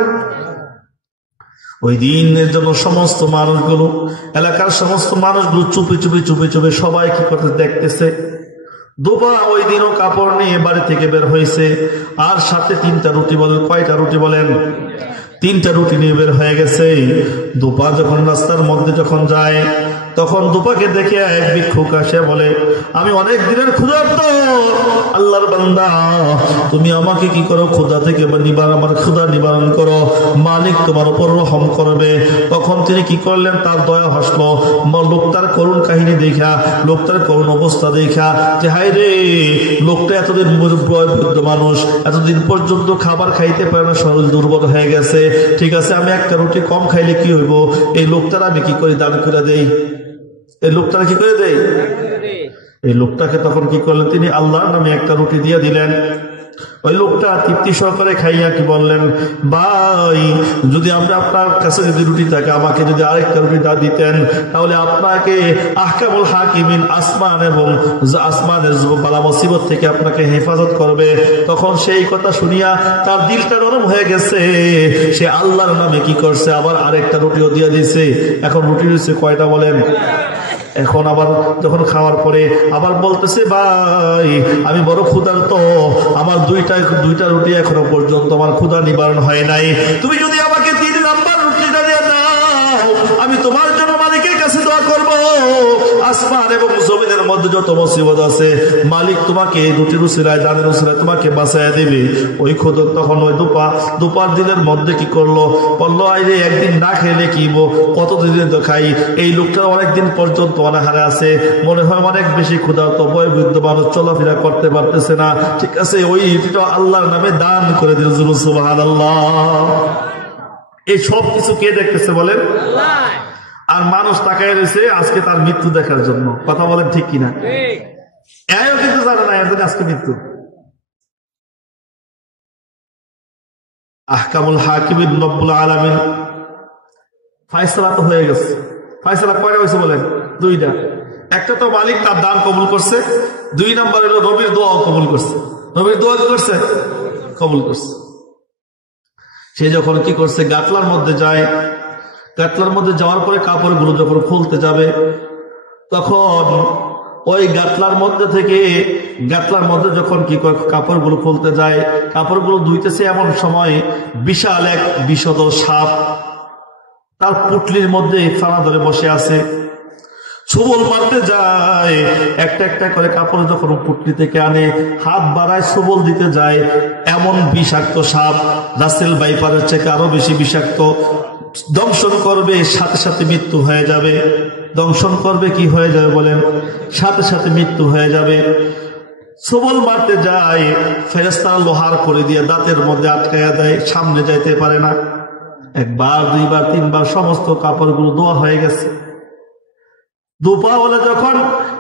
ওই দিনের জন্য সমস্ত মানুষগুলো, এলাকার সমস্ত মানুষগুলো চুপি চুপি চুপি চুপি সবাই কি করতে দেখতেছে। দোপা ওই দিনও কাপড় নিয়ে বাড়ি থেকে বের হয়েছে, আর সাথে 3টা রুটি বলেন। কয়টা রুটি বলেন? 3টা রুটি নিয়ে বের হয়ে গেছে। দোপা যখন রাস্তার মধ্যে যখন যায়, তখন দোপাকে দেখে এক ভিক্ষুক আসে বলে, আমি অনেক দিনের ক্ষুধার্ত, আল্লাহর বান্দা তুমি আমাকে কি করো, ক্ষুধা থেকে আমার ক্ষুধা নিবারণ করো, মালিক তোমার উপর রহম করবে। তখন তিনি কি করলেন, তার দয়া হাসলো। লোকটার করুণ কাহিনী দেখা, লোকটার করুণ অবস্থা দেখা, যে হায় রে লোকটা এতদিন বৃদ্ধ মানুষ, এতদিন পর্যন্ত খাবার খাইতে পারে না, শরীর দুর্বল হয়ে গেছে। ঠিক আছে, আমি একটা রুটি কম খাইলে কি হইব, এই লোকটার আমি কি করি, দান করে দেই। এই লোকটারা কি করে দেয়? এই লোকটাকে তখন কি করলেন, তিনি আল্লাহর নামে একটা রুটি দিয়ে দিলেন। ওই লোকটা তৃপ্তি সহকারে খাইয়া কি বললেন, ভাই যদি আমরা আপনার কাছে যদি রুটি থাকে, আমাকে যদি আরেকটা রুটি দিতেন, তাহলে আপনাকে আহকামুল হাকিমিন আসমান এবং আসমানের বালা মুসিবত থেকে আপনাকে হেফাজত করবে। তখন সেই কথা শুনিয়া তার দিলটা নরম হয়ে গেছে, সে আল্লাহর নামে কি করছে, আবার আরেকটা রুটিও দিয়ে দিয়েছে। এখন রুটি রয়েছে কয়টা বলেন? এখন আবার যখন খাওয়ার পরে আবার বলতেছে, ভাই আমি বড় ক্ষুধার্ত, আমার দুইটা রুটি এখনো পর্যন্ত আমার ক্ষুধা নিবারণ হয় নাই, তুমি যদি আমাকে 3 নাম্বার রুটিটা দিয়ে দাও, আমি তোমার জন্য মালিকের কাছে দোয়া করবো, আসমান এবং জমিনের মধ্যে যত মুসিবত আছে মালিক তোমাকে এই দুটির উসিলায় দানের উসিলায় তোমাকে বাঁচাইয়া দেবে। ওই খোদর তখন ওই দুপার দিনের মধ্যে কি করলো, বললো আইরে একদিন না খেলে কিব, কতদিন তো খাই। এই লোকটা অনেকদিন পর্যন্ত অনাহারে আছে, মনে হয় অনেক বেশি ক্ষুধার্ত, বয়োবৃদ্ধ মানুষ, চলাফেরা করতে পারতেছে না। ঠিক আছে, ওই রুটিটা আল্লাহর নামে দান করে দিল। সুবহানাল্লাহ। এই সব কিছু কে দেখতেছে বলেন? আর মানুষ তাকায় রয়েছে আজকে তার মৃত্যু দেখার জন্য। কথা বলেন ঠিক কিনা? এও কিন্তু জানে না এর আজকে মৃত্যু। আহকামুল হাকিম রব্বুল আলামিন ফায়সালা তো হয়ে গেছে। ফায়সালা কয়টা হয়েছে বলেন? দুইটা। একটা তো মালিক তার দান কবুল করছে, 2 নাম্বার হলো নবীর দোয়া কবুল করছে। নবীর দোয়া কি করছে? কবুল করছে। সে যখন কি করছে, গাটলার মধ্যে যায়। গাটলার মধ্যে যাওয়ার পরে কাপড়গুলো যখন খুলতে যাবে, তখন ওই গাটলার মধ্যে থেকে গাটলার মধ্যে যখন কি করে কাপড়গুলো খুলতে যায়, কাপড়গুলো ধুইতেছে, এমন সময় বিশাল এক বিষধর সাপ তার পুটলির মধ্যে ফানা ধরে বসে আছে। ছুবল মারতে যায়, একটা একটা করে কাপড় যখন পুটলি থেকে আনে, হাত বাড়ায় ছুবল দিতে যায়, এমন বিষাক্ত সাপ, রাসেল ভাইপারের থেকে আরো বেশি বিষাক্ত। দংশন করবে, সাথে সাথে মৃত্যু হয়ে যাবে। দংশন করবে, কি হয়ে যাবে বলেন? সাথে সাথে মৃত্যু হয়ে যাবে। ছুবল মারতে যায়, ফেরেশতারা লোহার করে দিয়ে দাঁতের মধ্যে আটকাইয়া দেয়, সামনে যাইতে পারে না। একবার, দুইবার, তিনবার সমস্ত কাপড়গুলো ধোয়া হয়ে গেছে। দুপাওয়ালা যখন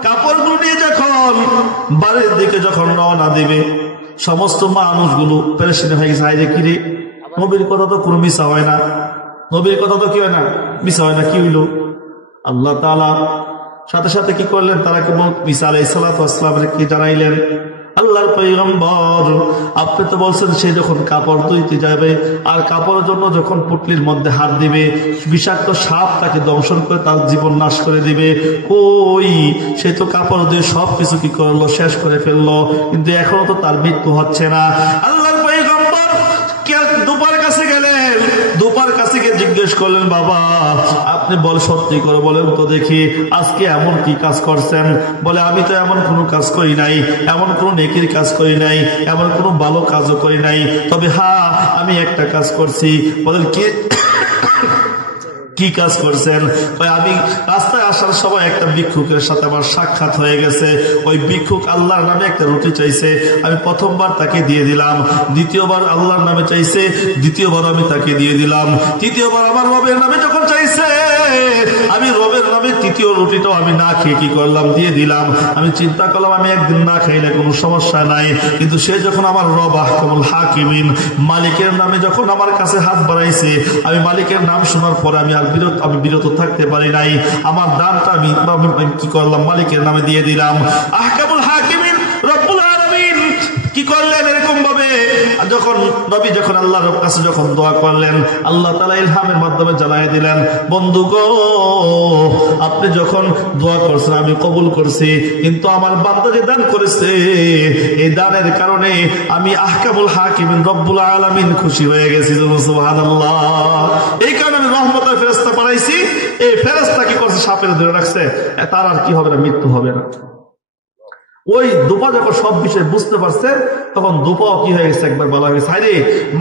কাপড়গুলো নিয়ে যখন বাড়ির দিকে যখন রওনা দিবে, সমস্ত মানুষগুলো পেরেশানি হয়ে গেছে। হাইরে কিরে, নবীর কথা তো কোনো মিশা হয় না, নবীর কথা তো কি হয় না, মিশা হয় না। কি হইল? আল্লাহ তাআলা সাথে সাথে কি করলেন, তারা কি ঈসা আলাইহিস সালাতু ওয়াস সালামের কি জানাইলেন, আল্লাহর পয়গম্বর আপনি তো বলছেন সে যখন কাপড় ধুইতে যাবে আর কাপড়ের জন্য যখন পুটলির মধ্যে হাত দিবে, বিষাক্ত সাপ তাকে দংশন করে তার জীবন নাশ করে দিবে। ওই সে তো কাপড় দিয়ে সবকিছু কি করলো, শেষ করে ফেললো, কিন্তু এখনো তো তার মৃত্যু হচ্ছে না। আল্লাহর পয়গম্বর দুপার কাছে গেলেন, দুপার কাছে গিয়ে জিজ্ঞেস করলেন, বাবা আপনি বল সত্যি করে বলেন তো দেখি আজকে এমন কি কাজ করছেন? বলে আমি তো এমন কোনো কাজ করি নাই, এমন কোনো নেকির কাজ করি নাই, এমন কোনো ভালো কাজও করি নাই, তবে হ্যাঁ আমি একটা কাজ করছি। বলেন কি কি কাজ করছেন? আমি রাস্তায় আসার সময় একটা ভিক্ষুকের সাথে আমার সাক্ষাৎ হয়ে গেছে। ওই ভিক্ষুক আল্লাহর নামে একটা রুটি চাইছে, আমি প্রথমবার তাকে দিয়ে দিলাম। দ্বিতীয়বার আল্লাহর নামে চাইছে, দ্বিতীয়বার আমি তাকে দিয়ে দিলাম। তৃতীয়বার আমার রবের নামে যখন চাইছে, আমি রবের নামে তৃতীয় রুটিটাও আমি না খেয়ে কি করলাম, দিয়ে দিলাম। আমি চিন্তা করলাম আমি একদিন না খাই না কোনো সমস্যা নাই, কিন্তু সে যখন আমার রব আহকামুল হাকিমিন মালিকের নামে যখন আমার কাছে হাত বাড়াইছে, আমি মালিকের নাম শোনার পরে আমি বিরত থাকতে পারি নাই। আমার দানটা আমি কি করলাম, মালিকের নামে দিয়ে দিলাম। আহকামুল হাকিমিন রব্বুল আলামিন কি করলেন, এরকম ভাবে যখন নবী যখন আল্লাহর কাছে যখন দোয়া করলেন, আল্লাহ তাআলা ইলহামের মাধ্যমে জানাই দিলেন, বন্ধু গো আপনি যখন দোয়া করছেন আমি কবুল করছি, কিন্তু আমার বান্দা যে দান করেছে এই দানের কারণে আমি আহকামুল হাকিমিন রব্বুল আলামিন খুশি হয়ে গেছি। সুবহানাল্লাহ। এই কারণে আমি রহমতের ফেরেশতা পাঠাইছি। এই ফেরেশতা কি করছে, সাপের ধরে রাখছে, তার আর কি হবে না, মৃত্যু হবে না। ওই দুপা যখন সব বিষয় বুঝতে পারছে, তখন দুপাও কি হয়ে গেছে, একবার বলা হয়েছে আরে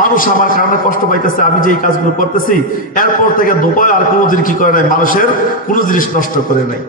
মানুষ আমার কারণে কষ্ট পাইতেছে, আমি যে এই কাজগুলো করতেছি, এরপর থেকে দুপা আর কোনোদিন কি করে নাই, মানুষের কোনো জিনিস নষ্ট করে নাই।